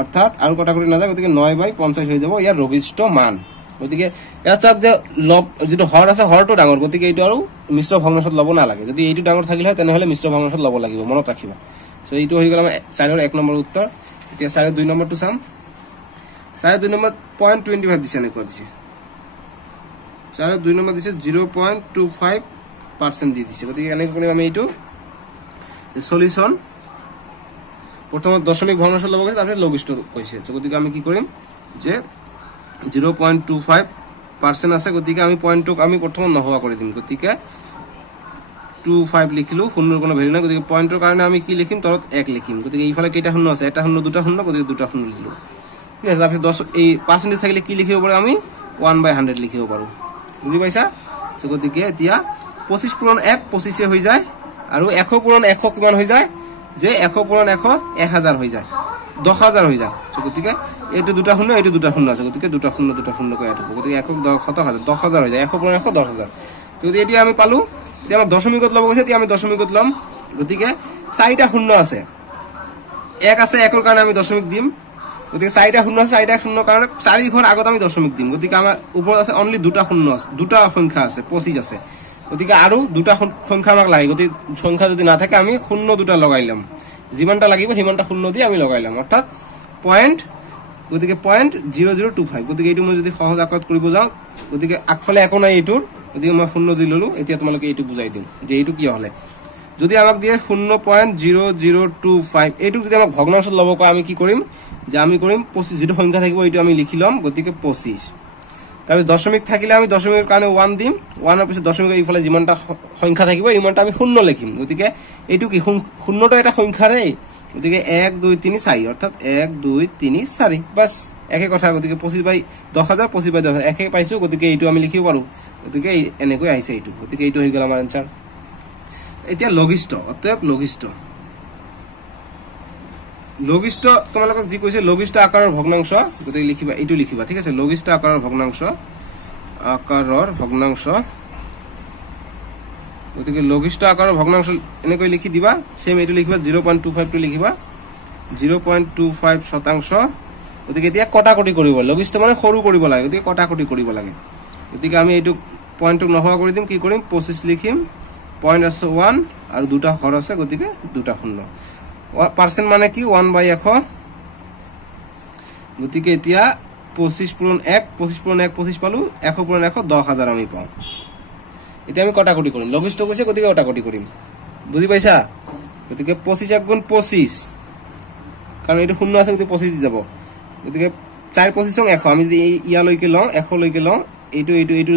অৰ্থাৎ আৰু কটাকটি নাযায় গতিকে 9/50 হৈ যাব ইয়াৰ লঘিষ্ঠ মান গতিকে ইয়াত চাওক যে লব যেটো হৰ আছে হৰটো ডাঙৰ গতিকে এইটো আৰু মিশ্ৰ ভগ্নাংশত ল'ব নালাগে যদি এইটো ডাঙৰ থাকিলে হয় তেনেহলে মিশ্ৰ ভগ্নাংশত ল'ব লাগিব মনত ৰাখিবা সো এইটো হৈ গ'ল আমাৰ 4 ৰ 1 নম্বৰ উত্তৰ এতিয়া 4 ৰ 2 নম্বৰটো চাম 4 ৰ 2 নম্বৰ 0.25 দিছে নেকুৱা দিছে 4 ৰ 2 নম্বৰ দিছে 0.25% দি দিছে গতিকে এনেকৈ কৰিম আমি এইটো সলিউশন প্ৰথম দশমিক ভগ্নাংশ ল'ব গৈছে তাৰপিছত লঘিষ্ঠ কৈছে গতিকে আমি কি কৰিম যে 0.25% আছে গতিকে আমি পয়েন্টক আমি প্ৰথম নহোৱা কৰি দিম গতিকে 25 লিখিলো শূন্যৰ কোনো ভ্যালু নাই গতিকে পয়েন্টৰ কাৰণে আমি কি লিখিম তলত 1 লিখিম গতিকে এইফালে কেইটা শূন্য আছে এটা শূন্য দুটা শূন্য গতিকে দুটা শূন্য লিখিলো ঠিক আছে তাৰপিছত 10 এই পাৰ্সেন্টেজ থাকিলে কি লিখিব পাৰো আমি 1/100 লিখিব পাৰো বুজি পাইছা গতিকে এতিয়া 25 পূৰণ 1 25 হৈ যায় আৰু 100 পূৰণ 100 কিমান হৈ যায় যে 100 পূৰণ 100 1000 হৈ যায় 10000 হৈ যায় গতিকে এইটো দুটা শূন্য আছে গতিকে দুটা শূন্য কৈ আঠব গতিকে 100,000 হৈ যায় 100 পূৰণ 100 10000 গতিকে এতিয়া আমি পালো এতিয়া আমাৰ দশমিকত ল'ব গৈছে এতিয়া আমি দশমিকত ল'ম গতিকে 4টা শূন্য আছে 1 আছে 1ৰ কাৰণে আমি দশমিক দিম গতিকে 4টা শূন্য আছে 4টা শূন্য কাৰণে 4 ঘৰ আগত আমি দশমিক দিম গতিকে আমাৰ ওপৰত আছে অনলি দুটা শূন্য আছে দুটা সংখ্যা আছে 25 আছে গতিকে আৰু দুটা সংখ্যা আমাক লাগে গতিকে সংখ্যা যদি না থাকে আমি শূন্য দুটা লগাইলাম যিমানটা লাগিব সিমানটা শূন্য দি আমি লগাইলাম অৰ্থাৎ পয়েন্ট গতিকে 0.0025 গতিকে এইটো মই যদি সহজ আকাৰত কৰিব যাও গতিকে আগফালে একো নাই এইটোৰ গতিকে মই শূন্য দি ললো এতিয়া তোমালোকে এইটো বুজাই দিম যে এইটো কি হলে যদি আমাক দিয়ে 0.0025 এইটো যদি আমাক ভগ্নাংশত ল'ব কয় আমি কি কৰিম যে আমি কৰিম 25 যেটো সংখ্যা থাকিব এইটো আমি লিখি লম গতিকে 25 তাৰপিছত দশমিক থাকিলে আমি দশমিকৰ কাৰণে 1 দিম 1 ৰ পিছত দশমিকৰ ইফালে যিমানটা সংখ্যা থাকিব ইমানটা আমি শূন্য লিখিম গতিকে এইটো কি শূন্যটো এটা সংখ্যা ৰে গতিকে 1 2 3 4 অৰ্থাৎ 1 2 3 4 বাস একে কথা গতিকে 25/10000 25/10000 একে পাইছো গতিকে এইটো আমি লিখিব পাৰো গতিকে এনেকৈ আহিছে এইটো গতিকে এইটো হৈ গ'ল আমাৰ আনসাৰ এতিয়া লঘিষ্ঠ অতএব লঘিষ্ঠ তোমালোকক যি কৈছে লঘিষ্ঠ আকাৰৰ ভগ্নাংশ গতিকে লিখিবা এইটো লিখিবা ঠিক আছে লঘিষ্ঠ আকাৰৰ ভগ্নাংশ গতিকে লঘিষ্ঠ আকাৰৰ ভগ্নাংশ এনেকৈ লিখি দিবা সেম এইটো লিখিবা 0.25 টো লিখিবা 0.25% গতিকে এতিয়া কটাকটি কৰিব লঘিষ্ঠ মানে সৰু কৰিব লাগে গতিকে কটাকটি কৰিব লাগে গতিকে আমি এইটো পয়েন্টক নহোৱা কৰি দিম কি কৰিম 25 লিখিম পয়েন্ট আছে 1 আৰু দুটা হৰ আছে গতিকে দুটা শূন্য পাৰ্সেন্ট মানে কি 1/100 গতিকে এতিয়া 25 পূৰণ 1 25 পূৰণ 1 25 পালো 100 পূৰণ 100 10000 আমি পাও এতিয়া আমি কটাকটি কৰিম লঘিষ্ঠ কৈছে গতিকে কটাকটি কৰিম বুজি পাইছা গতিকে 25 * 25 কাৰণ এইটো শূন্য আছে গতিকে 25 দি যাব গতিকে 4 25 100 আমি যদি ইয়া লৈকে লওঁ 100 লৈকে লওঁ এইটো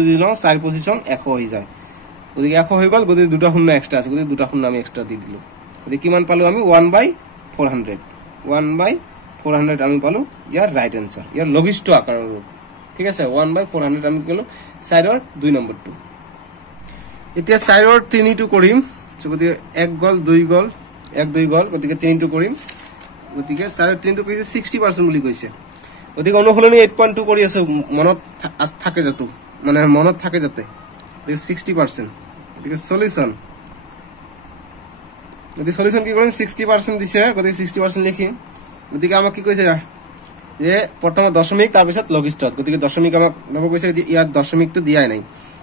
দি লওঁ 4 25 100 হৈ যায় গতিকে 100 হৈ গ'ল গতিকে দুটা শূন্য এক্সট্ৰা আছে গতিকে দুটা শূন্য আমি এক্সট্ৰা দি দিলো গতিকে কিমান পালো আমি 1/400 আমি পালো ইয়াৰ ৰাইট আনসাৰ ইয়াৰ লঘিষ্ঠ আকাৰৰ ৰূপ ঠিক আছে 1/400 আমি কলো 4 ৰ 2 নম্বৰটো এতিয়া 4 ৰ 3 টো কৰিম গতিকে 1 গল 2 গল 1 2 গল গতিকে 3 টো কৰিম গতিকে 4 ৰ 3 টো কৈছে 60% বুলি কৈছে গতিকে অনুসলনি 8.2 কৰি আছে মনত থাকে যাতে মানে মনত থাকে যাতে 60% গতিকে সলিউশন গতিকে সলিউশন কি কৰিম 60% দিছে গতিকে 60% লিখিম গতিকে আমাক কি কৈছে যে প্ৰথম দশমিক তাৰ পিছত লঘিষ্ঠ গতিকে দশমিক আমাক লব কৈছে ইয়াত দশমিকটো দিয়াই নাই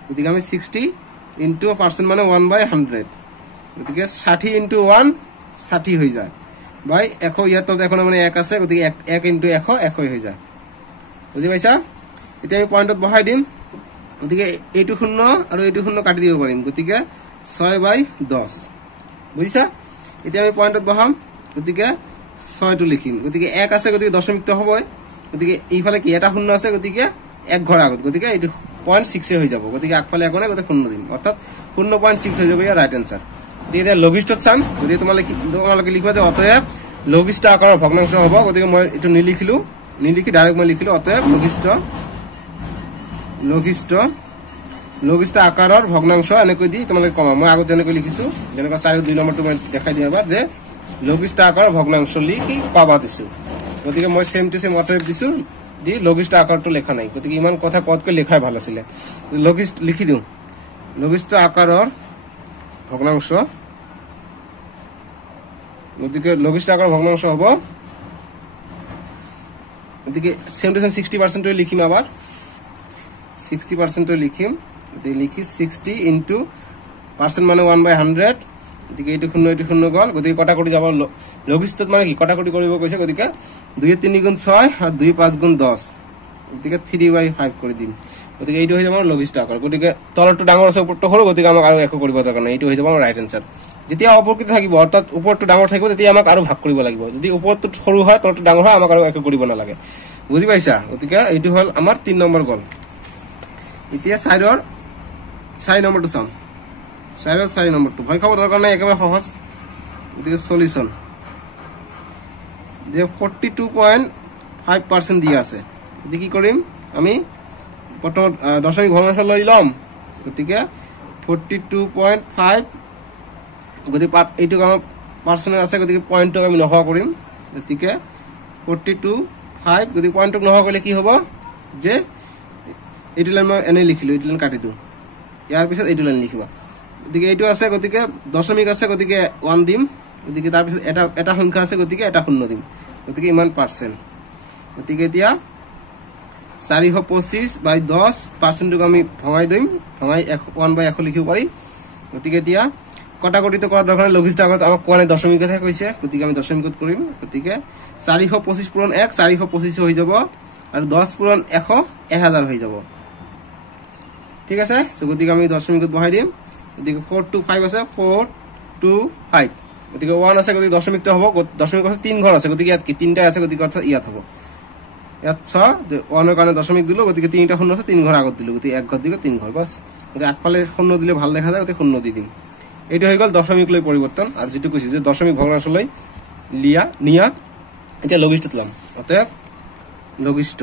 গতিকে আমি 60 ইনটু পার্সেন্ট মানে 1/100 গতিকে 60 ইনটু 1 60 হৈ যায় বাই 100 ইয়াত তো এখন মানে 1 আছে গতিকে 1 ইনটু 100 100 হৈ যায় বুজি পাইছা এতিয়া আমি পয়েন্টত বহাই দিম গতিকে এইটো শূন্য আৰু এইটো শূন্য কাটি দিব পাৰিম গতিকে 6/10 বুজিছা এতিয়া আমি পয়েন্টত বহাম গতিকে 6 টো লিখিম গতিকে 1 আছে গতিকে দশমিকটো হ'বই গতিকে এইফালে কি এটা শূন্য আছে গতিকে 1 ঘৰ আগত গতিকে এইটো 0.6 হৈ যাব গতিকে আগফালে একো নাই গতিকে শূন্য দিম অৰ্থাৎ 0.6 হৈ যাব ইয়াৰ ৰাইট আনসাৰ এতিয়া লঘিষ্ঠত চাম গতিকে তোমালোকে লিখিবা যে অতএব লঘিষ্ঠ আকাৰৰ ভগ্নাংশ হ'ব গতিকে মই এটো নিলিখি ডাইৰেক্ট মই লিখিলো অতএব লঘিষ্ঠ আকাৰৰ ভগ্নাংশ এনেকৈ দি তোমালোকে কমা মই আগত যেনেকৈ লিখিছো যেনেকৈ 4 ৰ 2 নম্বৰটো মই দেখাই দিম এবাৰ যে লঘিষ্ঠ আকাৰৰ ভগ্নাংশ লিখি পাবা দিছো গতিকে মই সেম টু সেম অতএব দিছো দি লঘিষ্ঠ আকাৰটো লেখা নাই গতিকে ইমান কথা কতকৈ লেখাই ভাল আছিল লঘিষ্ঠ লিখি দিও লঘিষ্ঠ আকাৰৰ ভগ্নাংশ গতিকে লঘিষ্ঠ আকাৰৰ ভগ্নাংশ হ'ব গতিকে সেম টু সেম 60% লিখিম আবার 60% লিখিম গতিকে লিখি 60 ইনটু পার্সেন্ট মানে 1/100 গতিকে এইটো শূন্য গল গতিকে কটাকটি যাব লঘিষ্ঠত মানে কি কটাকটি কৰিব কৈছে গতিকে 2 3 গুণ 6 আৰ 2 5 গুণ 10 গতিকে 3/5 কৰি দিম গতিকে এইটো হৈ যাব লঘিষ্ঠ আকাৰ গতিকে তলটো ডাঙৰ আছে ওপৰটো সৰু গতিকে আমাক আৰু একো কৰিব দৰকাৰ নাই এইটো হৈ যাব ৰাইট আনসাৰ যেতিয়া অপৰকৃত থাকিব অৰ্থাৎ ওপৰটো ডাঙৰ থাকিব তেতিয়া আমাক আৰু ভাগ কৰিব লাগিব যদি ওপৰটো সৰু হয় তলটো ডাঙৰ হয় আমাক আৰু একো কৰিব নালাগে বুজি পাইছা গতিকে এইটো হল আমাৰ 3 নম্বৰ গল এতিয়া সাইডৰ 4 নম্বৰটো চাম সাইডৰ 4 নম্বৰটো ভয় খাব দৰকাৰ নাই একেবাৰে সহজ গতিকে সলিউশন যে 42.5% দিয়া আছে এটি কি কৰিম আমি প্ৰথম দশমিক ভগ্নাংশ লৈ লম গতিকে 42.5 গতিকে এইটো আমাৰ পাৰ্সেন্ট আছে গতিকে পয়েন্টক আমি নহা কৰিম গতিকে 42.5 গতিকে পয়েন্টক নহা কৰিলে কি হ'ব যে এইটো লাইন মই এনে লিখিলো এইটো লাইন কাটি দিও ইয়াৰ পিছত এইটো লাইন লিখিবা গতিকে এইটো আছে গতিকে দশমিক আছে গতিকে 1 দিম গতিকে তাৰ পিছত এটা সংখ্যা আছে গতিকে এটা শূন্য দিম গতিকে ইমান পার্সেন্ট গতিকে এতিয়া 425/10% আমি ভঙাই দিম ভঙাই 1/100 লিখিব পাৰি গতিকে এতিয়া কটাকটিটো কৰাৰ দৰকাৰ লঘিষ্ঠ আকাৰত আমাক কোৱা নাই দশমিক কথা কৈছে গতিকে আমি দশমিকত কৰিম গতিকে 425 পূৰণ 1 425 হৈ যাব আৰু 10 পূৰণ 100 1000 হৈ যাব ঠিক আছে সো গতিকে আমি দশমিকত বহাই দিম গতিকে 425 আছে 425 গতিকে 1 আছে গতিকে দশমিকটো হ'ব দশমিক আছে 3 ঘৰ আছে গতিকে ইয়াত কি 3টা আছে গতিকে অৰ্থাৎ ইয়াত হ'ব ইয়াত 6 1 ৰ কাৰণে দশমিক দিলো গতিকে 3টা শূন্য আছে 3 ঘৰ আগত দিলো গতিকে এক ঘৰ দিকে 3 ঘৰ বাস গতিকে আগফালে শূন্য দিলে ভাল দেখা যায় গতিকে শূন্য দি দিম এইটো হৈ গল দশমিক লৈ পৰিৱৰ্তন আৰু যেটো কৈছে যে দশমিক ভগ্নাংশ লৈ নিয়া এতিয়া লঘিষ্ঠত লম অতএব লঘিষ্ঠ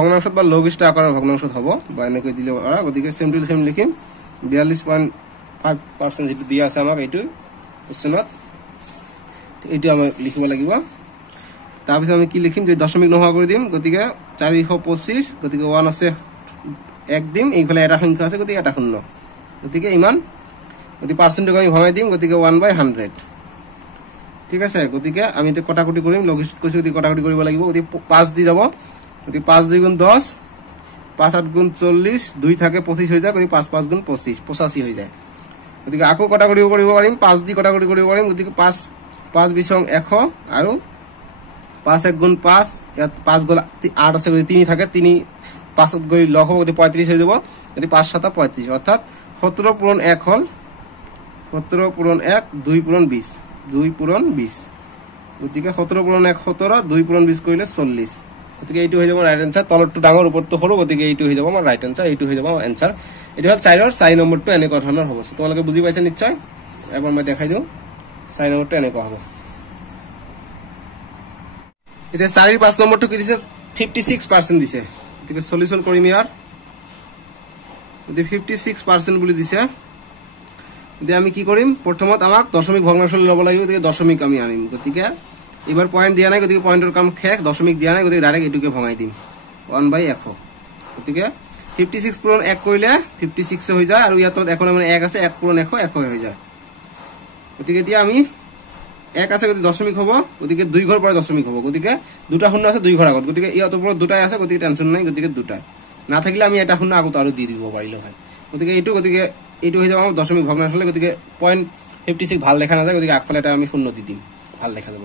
ভগ্নাংশত বা লঘিষ্ঠ আকাৰৰ ভগ্নাংশত হ'ব বা এনেকৈ দিলে গতিকে সেম টু সেম লিখিম 42.5% যেটো দিয়া আছে আমাক এইটো কোশ্চেনত এইটো আমি লিখিব লাগিব তাৰপিছত আমি কি লিখিম যে দশমিক নহা কৰি দিম গতিকে 425 গতিকে 1 আছে 1 দিম এইফালে এটা সংখ্যা আছে গতিকে এটা শূন্য গতিকে ইমান গতিকে পার্সেন্টক আমি ভঙাই দিম গতিকে 1/100 ঠিক আছে গতিকে আমি তে কটাকটি কৰিম লঘিষ্ঠ কৈছে গতিকে কটাকটি কৰিব লাগিব গতিকে 5 দি যাব গতিকে 5 2 গুণ 10 5 8 গুণ 40 2 থাকে 25 হৈ যায় গতিকে 5 5 গুণ 25 85 হৈ যায় গতিকে আকৌ কটাকটি কৰিব পাৰিম 5 দি কটাকটি কৰিব পাৰিম গতিকে 5 5 বিসং 100 আৰু 5 1 গুণ 5 ইয়াত 5 গল 8 আছে গতিকে 3 থাকে 3 5 ত গৈ লগ হ'ব গতিকে 35 হৈ যাব গতিকে 5 7 35 অৰ্থাৎ 17 পূৰণ 1 হল 17 পূৰণ 1 2 পূৰণ 20 2 পূৰণ 20 গতিকে 17 পূৰণ 1 17 2 পূৰণ 20 কৰিলে 40 গতিকে এইটো হৈ যাব ৰাইট আনসাৰ তলটো ডাঙৰ ওপৰটো সৰু গতিকে এইটো হৈ যাব আমাৰ ৰাইট আনসাৰ এইটো হৈ যাব আমাৰ আনসাৰ এটো হল 4 ৰ 4 নম্বৰটো এনেকুৱা ধৰণৰ হ'ব তোমালোকে বুজি পাইছা নিশ্চয় এবাৰ মই দেখাই দিও 4 নম্বৰটো এনেকুৱা হ'ব এটা 4 ৰ 5 নম্বৰটো কি দিছে 56% দিছে গতিকে সলিউশন কৰিম ইয়াৰ গতিকে 56% বুলি দিছে গতিকে আমি কি কৰিম প্ৰথমত আমাক দশমিক ভগ্নাংশ ল'ব লাগিব গতিকে দশমিক আমি আনিম গতিকে এবাৰ পয়েন্ট দিয়া নাই গতিকে পয়েন্টৰ কাম শেষ দশমিক দিয়া নাই গতিকে ডাইৰেক্ট এটুকে ভঙাই দিম 1/100 গতিকে 56 পূৰণ 1 কৰিলে 56 হৈ যায় আৰু ইয়াত এখন মানে 1 আছে 1 পূৰণ 100 100 হৈ যায় গতিকে এতিয়া আমি 1 আছে গতিকে দশমিক হ'ব গতিকে 2 ঘৰ পৰা দশমিক হ'ব গতিকে দুটা শূন্য আছে 2 ঘৰ আগত গতিকে ইয়াত ওপৰত দুটাই আছে গতিকে টেনচন নাই গতিকে দুটাই না থাকিলে আমি এটা শূন্য আগত আৰু দি দিব পাৰিলো হয় গতিকে এইটো হৈ যাব আমাৰ দশমিক ভগ্নাংশ গতিকে 0.56 ভাল দেখা নাযায় গতিকে আগফালে এটা আমি শূন্য দি দিম ভাল দেখা যাব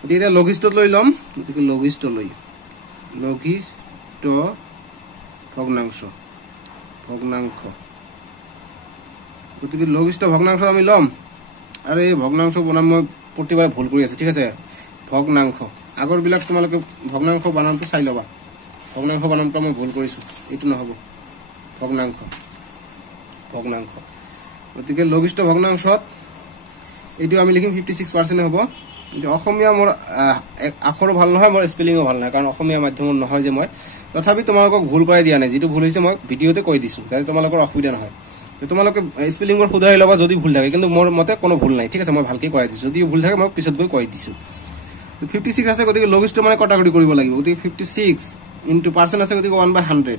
গতিকে এটা লঘিষ্ঠত লৈ লম গতিকে লঘিষ্ঠ ভগ্নাংশ গতিকে লঘিষ্ঠ ভগ্নাংশ আমি লম আৰু এই ভগ্নাংশ বনাম মই প্ৰতিবাৰে ভুল কৰি আছো ঠিক আছে ভগ্নাংশ আগৰ বিলাক তোমালোকে ভগ্নাংশ বানানটো চাই লবা ভগ্নাংশ বানানটো মই ভুল কৰিছো এইটো নহব ভগ্নাংশ গতিকে লঘিষ্ঠ ভগ্নাংশত এইটো আমি লিখিম 56% হ'ব অসমীয়া মোৰ আখৰো ভাল নহয় মোৰ স্পেলিংও ভাল নহয় কাৰণ অসমীয়া মাধ্যমৰ নহয় যে মই তথাপি তোমালোকক ভুল কৰাই দিয়া নাই যেটো ভুল হৈছে মই ভিডিওতে কৈ দিছো যাতে তোমালোকৰ অসুবিধা নহয় তোমালোকে স্পেলিংৰ শুধৰাই লবা যদি ভুল থাকে কিন্তু মোৰ মতে কোনো ভুল নাই ঠিক আছে মই ভালকৈ কৰাই দিছো যদি ভুল থাকে মই পিছত গৈ কৈ দিছো 56 আছে গতিকে লঘিষ্ঠ মানে কটাকটি কৰিব লাগিব গতিকে 56 ইনটু পাৰ্সেন্ট আছে গতিকে 1/100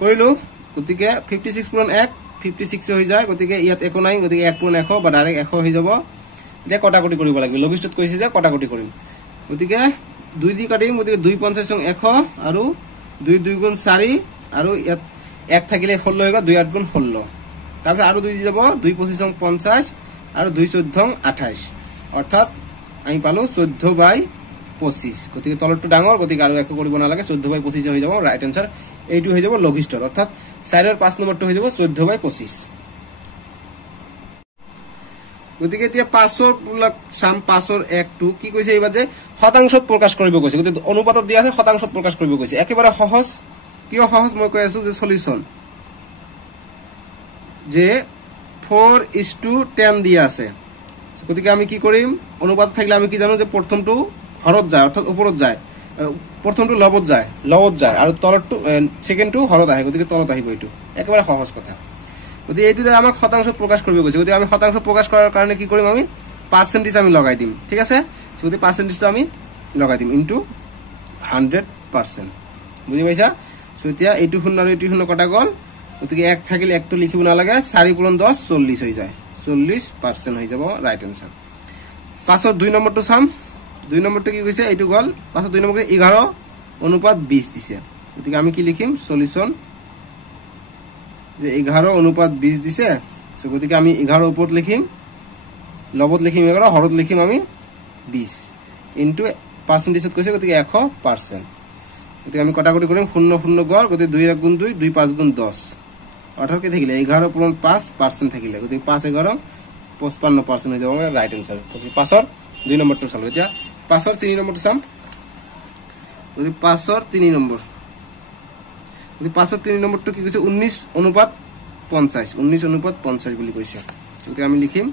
কৰিলো গতিকে 56 পূৰণ 1 56 হৈ যায় গতিকে ইয়াত একো নাই গতিকে 1 পূৰণ 100 বা ডাইৰেক্ট 100 হৈ যাব যে কটাকটি কৰিব লাগিব লঘিষ্ঠত কৈছে যে কটাকটি কৰিম গতিকে 2 দি কাটিম গতিকে 2 50 100 আৰু 2 2 গুণ 4 আৰু ইয়াত 1 থাকিলে 16 হৈ গ'ল 2 8 গুণ 16 তাৰপিছত আৰু 2 দি যাব 2 25 50 আৰু 2 14 28 অৰ্থাৎ আমি পালো 14/25 গতিকে তলৰটো ডাঙৰ গতিকে আৰু একো কৰিব নালাগে 14/25 হৈ যাব ৰাইট আনসাৰ এইটো হৈ যাব লঘিষ্ঠ অৰ্থাৎ সাইডৰ 5 নম্বৰটো হৈ যাব 14/25 গতিকে এতিয়া 5ৰ সাম 5ৰ 1 2 কি কৈছে এইবা যে শতাংশত প্ৰকাশ কৰিব কৈছে গতিকে অনুপাতত দিয়া আছে শতাংশত প্ৰকাশ কৰিব কৈছে একেবাৰে সহজ কিয় সহজ মই কৈ আছো যে সলিউশন যে 4:10 দিয়া আছে গতিকে আমি কি কৰিম অনুপাত থাকিলে আমি কি জানো যে প্ৰথমটো হৰত যায় অৰ্থাৎ ওপৰত যায় প্ৰথমটো লবত যায় আৰু তলৰটো সেকেন্ডটো হৰত আহে গতিকে তলত আহিব এটো একেবাৰে সহজ কথা গতিকে এইটো আমাক শতাংশত প্ৰকাশ কৰিব কৈছে গতিকে আমি শতাংশ প্ৰকাশ কৰাৰ কাৰণে কি কৰিম আমি পার্সেন্টেজ আমি লগাই দিম ঠিক আছে গতিকে পার্সেন্টেজটো আমি লগাই দিম ইনটু 100% বুজি পাইছা সো এতিয়া এইটো শূন্য আৰু এইটো শূন্য কটা গল গতিকে 1 থাকিলে 1 টো লিখিব নালাগে 4 পূৰণ 10 40 হৈ যায় 40% হৈ যাব ৰাইট আনসাৰ পাছত 2 নম্বৰটো চাম 2 নম্বৰটো কি কৈছে এইটো গল পাছত 2 নম্বৰটো 11:20 দিছে গতিকে আমি কি লিখিম সলিউশন যে 11:20 দিছে সো গতিকে আমি 11 ওপৰত লিখিম লবত লিখিম 11 হৰত লিখিম আমি 20 ইনটু পাৰ্সেন্টেজত কৈছে গতিকে 100% গতিকে আমি কটাকটি কৰিম 0 0 গল গতিকে 2 1 গুণ 2 2 5 গুণ 10 অর্থাৎ কি থাকিলে 11.5% থাকিলে গতিকে 5 11 55% হৈ যাব আমাৰ ৰাইট আনসাৰ পাছৰ 2 নম্বৰটো চালো এতিয়া পাছৰ 3 নম্বৰটো চাম গতিকে পাছৰ 3 নম্বৰ গতিকে পাছৰ 3 নম্বৰটো কি কৈছে 19:50 19:50 বুলি কৈছে গতিকে আমি লিখিম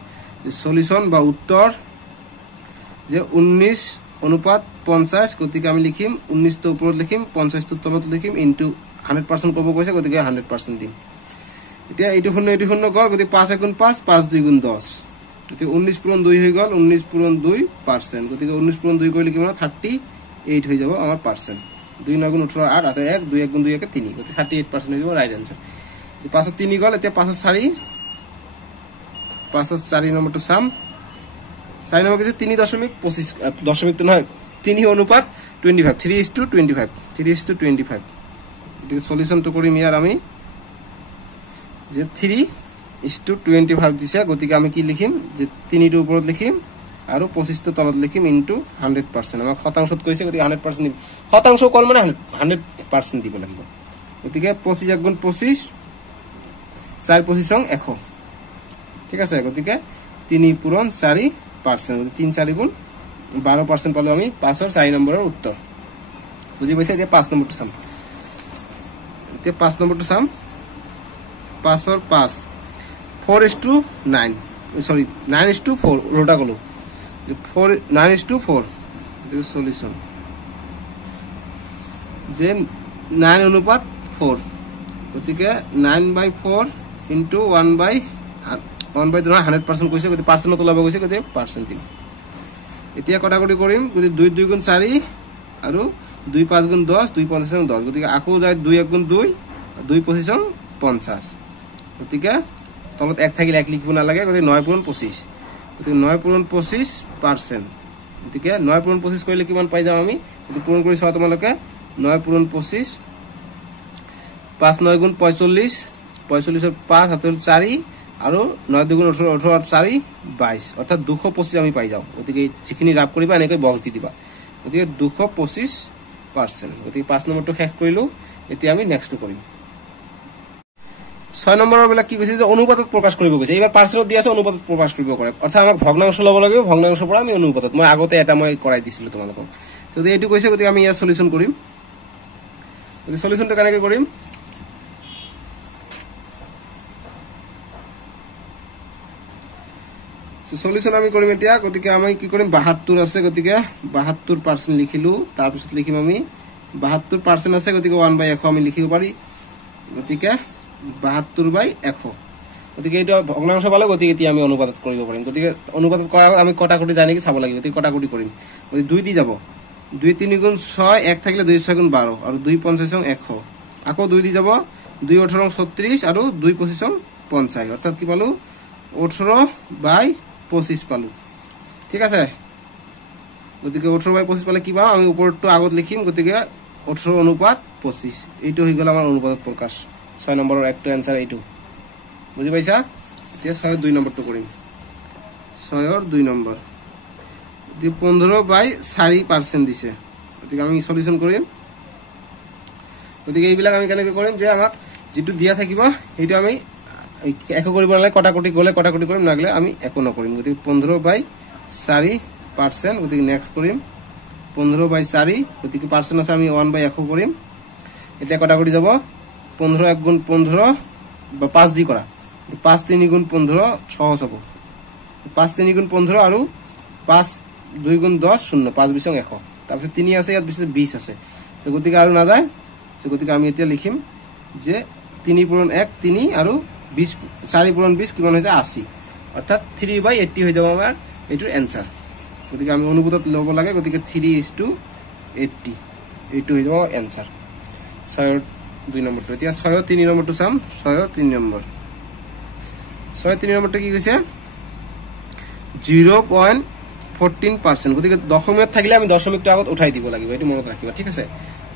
যে সলিউশন বা উত্তৰ যে 19:50 গতিকে আমি লিখিম 19 টো ওপৰত লিখিম 50 টো তলত লিখিম ইনটু 100% কব কৈছে গতিকে 100% দিম এতিয়া এইটো শূন্য গল গতিকে 5 1 গুণ 5 5 2 গুণ 10 গতিকে 19 পূৰণ 2 হৈ গল 19 পূৰণ 2% গতিকে 19 পূৰণ 2 কৰিলে কিমান 38 হৈ যাব আমাৰ পার্সেন্ট 2 9 গুণ 18 8 আতে 1 2 1 গুণ 2 1 3 গতিকে 38% হৈ যাব ৰাইট আনসাৰ পাছত 3 গল এতিয়া পাছত 4 নম্বৰটো চাম 4 নম্বৰ কৈছে 3.25 দশমিক তো নহয় 3:25 3:25 গতিকে সলিউশনটো কৰিম ইয়াৰ আমি যে 3:25 দিছে গতিকে আমি কি লিখিম যে 3 টো ওপৰত লিখিম আৰু 25 টো তলত লিখিম ইনটু 100% আমাক শতাংশত কৈছে গতিকে 100% দিম শতাংশ কল মানে 100% দিব লাগিব গতিকে 25 1 গুণ 25 4 25 100 ঠিক আছে গতিকে 3 পূৰণ 4% গতিকে 3 4 গুণ 12% পালো আমি পাছৰ 4 নম্বৰৰ উত্তৰ বুজি পাইছে এতিয়া 5 নম্বৰটো চাম এতিয়া 5 নম্বৰটো চাম পাছৰ 5 4:9 সরি 9:4 রোটা গলো 9:4 দিস সলিউশন যে 9:4 গতিকে 9/4 ইনটু 1/100% কৈছে গতি পার্সেন্ট লব কৈছে গতি পার্সেন্ট দিম এতিয়া কটাকটি কৰিম গতি 2 2 গুণ 4 আৰু 2 5 গুণ 10 2 5 10 গতিকে আকৌ যায় 2 1 গুণ 2 2 পজিশন 50 গতিকে তলত 1 থাকিলে 1 লিখিব নালাগে গতি 9 পূৰণ 25 গতি 9 পূৰণ 25% গতিকে 9 পূৰণ 25 কৰিলে কিমান পাই যাম আমি গতি পূৰণ কৰি চাও তোমালোকে 9 পূৰণ 25 5 9 গুণ 45 45 5 হাতল 4 আৰু 9 2 গুণ 18 18 4 22 অৰ্থাৎ 225 আমি পাই যাও গতিকে যিখিনি ৰাপ কৰিবা এনেকৈ বক্স দি দিবা গতিকে 225% গতিকে 5 নম্বৰটো শেষ কৰিলো এতিয়া আমি নেক্সটটো কৰিম 6 নম্বৰৰ বেলা কি কৈছে যে অনুপাতত প্ৰকাশ কৰিব কৈছে এবাৰ পাৰ্সেন্ট দি আছে অনুপাতত প্ৰকাশ কৰিব কৰে অৰ্থাৎ আমাক ভগ্নাংশ লব লাগিব ভগ্নাংশৰ পৰা আমি অনুপাতত মই আগতে এটা মই কৰাই দিছিলো তোমালোকক যদি এইটো কৈছে গতিকে আমি ইয়াৰ সলিউশন কৰিম গতি সলিউশনটো কেনেকৈ কৰিম সলিউশন আমি কৰিম এতিয়া গতিকে আমি কি কৰিম 72 আছে গতিকে 72% লিখিলো তাৰ পিছত লিখিম আমি 72% আছে গতিকে 1/100 আমি লিখিব পাৰি গতিকে 72/100 গতিকে এইটো ভগ্নাংশ পালে গতিকে এতিয়া আমি অনুপাতত কৰিব পাৰিম গতিকে অনুপাতত কৰাৰ আগত আমি কটাকটি যায় নেকি চাব লাগিব গতিকে কটাকটি কৰিম গতিকে 2 দি যাব 2 3 গুণ 6 1 থাকিলে 2 6 গুণ 12 আৰু 2 5 100 আকৌ 2 দি যাব 2 18 36 আৰু 2 25 50 অৰ্থাৎ কি পালো 18/25 পালো ঠিক আছে গতিকে 18/25 পালে কি পাম আমি ওপৰটো আগত লিখিম গতিকে 18:25 এইটো হৈ গ'ল আমাৰ অনুপাতত প্ৰকাশ 6 নম্বৰৰ একটো आंसर এইটো বুজি পাইছা এতিয়া 6 2 নম্বৰটো কৰিম 6 2 নম্বৰ দি 15/4% দিছে গতিকে আমি সলিউশন কৰিম গতিকে এইবিলাক আমি কেনেকৈ কৰিম যে আমাক যেটো দিয়া থাকিব এইটো আমি একো কৰিব নালাগে কটাকটি গলে কটাকটি কৰিম নাগলে আমি একো নকৰিম গতিকে 15/4% গতিকে নেক্সট কৰিম 15/4 গতিকে পাৰ্সেন্ট আছে আমি 1/100 কৰিম এটা কটাকটি যাব 15 1 গুণ 15 বা 5 দি কৰা 5 3 গুণ 15 6 হ'ব 5 3 গুণ 15 আৰু 5 2 গুণ 10 0 5 20 100 তাৰপিছত 3 আছে ইয়াত 20 আছে সো গতিকে আৰু না যায় সো গতিকে আমি এতিয়া লিখিম যে 3 পূৰণ 1 3 আৰু 20 4 পূৰণ 20 কিমান হৈ যায় 80 অৰ্থাৎ 3/80 হৈ যাব আমাৰ এইটোৰ आंसर গতিকে আমি অনুপাতত লব লাগে গতিকে 3:80 এইটো হৈ যাব आंसर 6 2 নম্বৰটো এতিয়া 6 3 নম্বৰটো চাম 6 3 নম্বৰ 6 3 নম্বৰটো কি কৈছে 0.14% গতিকে দশমিকত থাকিলে আমি দশমিকটো আগত উঠাই দিব লাগিব এটো মনত ৰাখিবা ঠিক আছে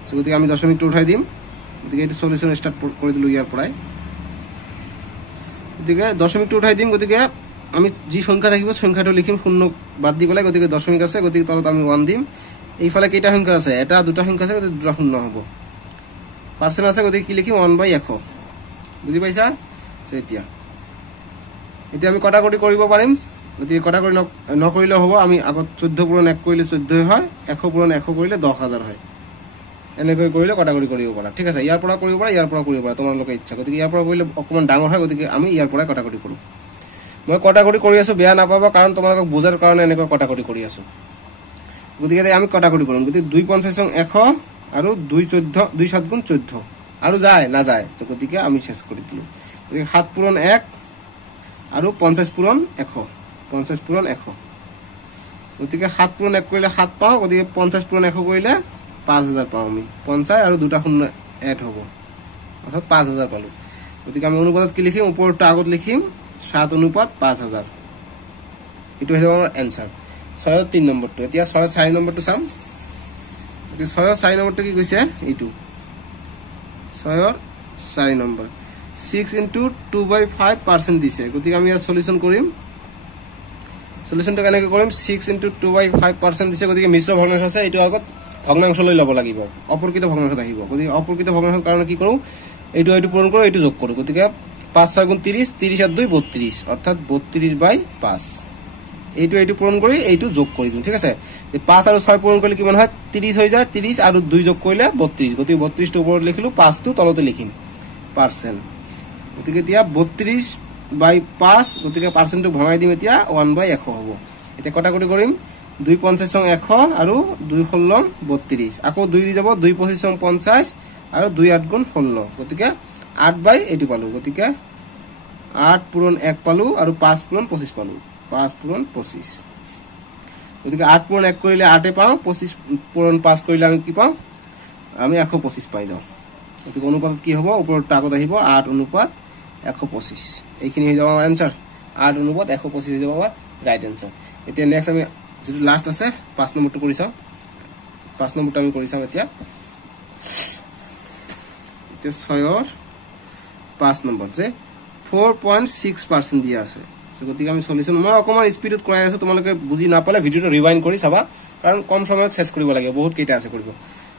সো গতিকে আমি দশমিকটো উঠাই দিম গতিকে এটো সলিউশন স্টার্ট কৰি দিলো ইয়াৰ পৰাই গতিকে দশমিকটো উঠাই দিম গতিকে আমি যি সংখ্যা থাকিব সংখ্যাটো লিখিম শূন্য বাদ দি পেলাই গতিকে দশমিক আছে গতিকে তলত আমি 1 দিম এইফালে কেইটা সংখ্যা আছে এটা দুটা সংখ্যা আছে গতিকে দুটা শূন্য হ'ব পার্সেন্ট আছে গতিকে কি লিখিম 1/100 বুজি পাইছা সো এতিয়া আমি কটাকটি কৰিব পাৰিম গতিকে কটাকটি নকৰিলে হ'ব আমি আগত 14 পূৰণ 1 কৰিলে 14 হয় 100 পূৰণ 100 কৰিলে 10000 হয় এনেকৈ কৰিলে কটাকটি কৰিব পাৰা ঠিক আছে ইয়াৰ পৰা কৰিব পাৰা তোমালোকৰ ইচ্ছা গতিকে ইয়াৰ পৰা কৰিলে অকমান ডাঙৰ হয় গতিকে আমি ইয়াৰ পৰা কটাকটি কৰো মই কটাকটি কৰি আছো বেয়া নাপাবা কাৰণ তোমালোকক বুজাৰ কাৰণে এনেকৈ কটাকটি কৰি আছো গতিকে আমি কটাকটি কৰিম গতিকে 2 50 100 আৰু 2 14 2 7 গুণ 14 আৰু যায় না যায় তো গতিকে আমি শেষ কৰি দিলো গতিকে 7 পূৰণ 1 আৰু 50 পূৰণ 100 50 পূৰণ 100 গতিকে 7 পূৰণ 1 কৰিলে 7 পাও গতিকে 50 পূৰণ 100 কৰিলে 5000 পাও আমি 50 আৰু দুটা শূন্য এড হ'ব অৰ্থাৎ 5000 পালো গতিকে আমি অনুপাতত কি লিখিম ওপৰটো আগত লিখিম 7:5000 এটো হৈ যাব আমাৰ आंसर 6 3 নম্বৰটো এতিয়া 6 4 নম্বৰটো চাম গতিকে 6 4 নম্বৰটো কি কৈছে এইটো 6 4 নম্বৰ 6 * 2/5% দিছে গতিকে আমি ইয়াৰ সলিউশন কৰিম সলিউশনটো কেনেকৈ কৰিম 6 * 2/5% দিছে গতিকে মিশ্ৰ ভগ্নাংশ আছে এইটো আগত ভগ্নাংশ লৈ লব লাগিব অপৰকিত ভগ্নাংশ আহিব গতিকে অপৰকিত ভগ্নাংশৰ কাৰণে কি কৰো এইটো পূৰণ কৰো এইটো যোগ কৰো গতিকে 5 6 গুণ 30 30 7 2 32 অৰ্থাৎ 32/5 এইটো পূৰণ কৰি এইটো যোগ কৰি দিম ঠিক আছে 5 আৰু 6 পূৰণ কৰিলে কিমান হয় 30 হৈ যায় 30 আৰু 2 যোগ কৰিলে 32 গতিকে 32 টো ওপৰত লিখিলো 5 টো তলতে লিখিম পার্সেন্ট গতিকে এতিয়া 32/5 গতিকে পার্সেন্টটো ভঙাই দিম এতিয়া 1/100 হ'ব এতিয়া কটাকটি কৰিম 2 50 100 আৰু 2 16 32 আকৌ 2 দি যাব 2 25 50 আৰু 2 8 গুণ 16 গতিকে 8/80 পালো গতিকে 8 পূৰণ 1 পালো আৰু 5 পূৰণ 25 পালো 5 পূৰণ 25 গতিকে 8 পূৰণ 1 কৰিলে 8 পাও 25 পূৰণ 5 কৰিলে আমি কি পাও আমি 125 পাই যাও গতিকে অনুপাতত কি হ'ব ওপৰত আগত আহিব 8:125 এইখিনি হৈ যাব আমাৰ आंसर 8:125 হৈ যাব আমাৰ ৰাইট आंसर এতিয়া নেক্সট আমি যেটো লাষ্ট আছে 5 নম্বৰটো কৰি চাও 5 নম্বৰটো আমি কৰি চাও এতিয়া 6 5 নম্বৰ যে 4.6% দিয়া আছে সো গতিকে আমি সলিউশন মই অকমান স্পিডত কৰাই আছো তোমালোকে বুজি নাপালে ভিডিওটো ৰিৱাইন্ড কৰি চাবা কাৰণ কম সময়ত শেষ কৰিব লাগে বহুত কেইটা আছে কৰিব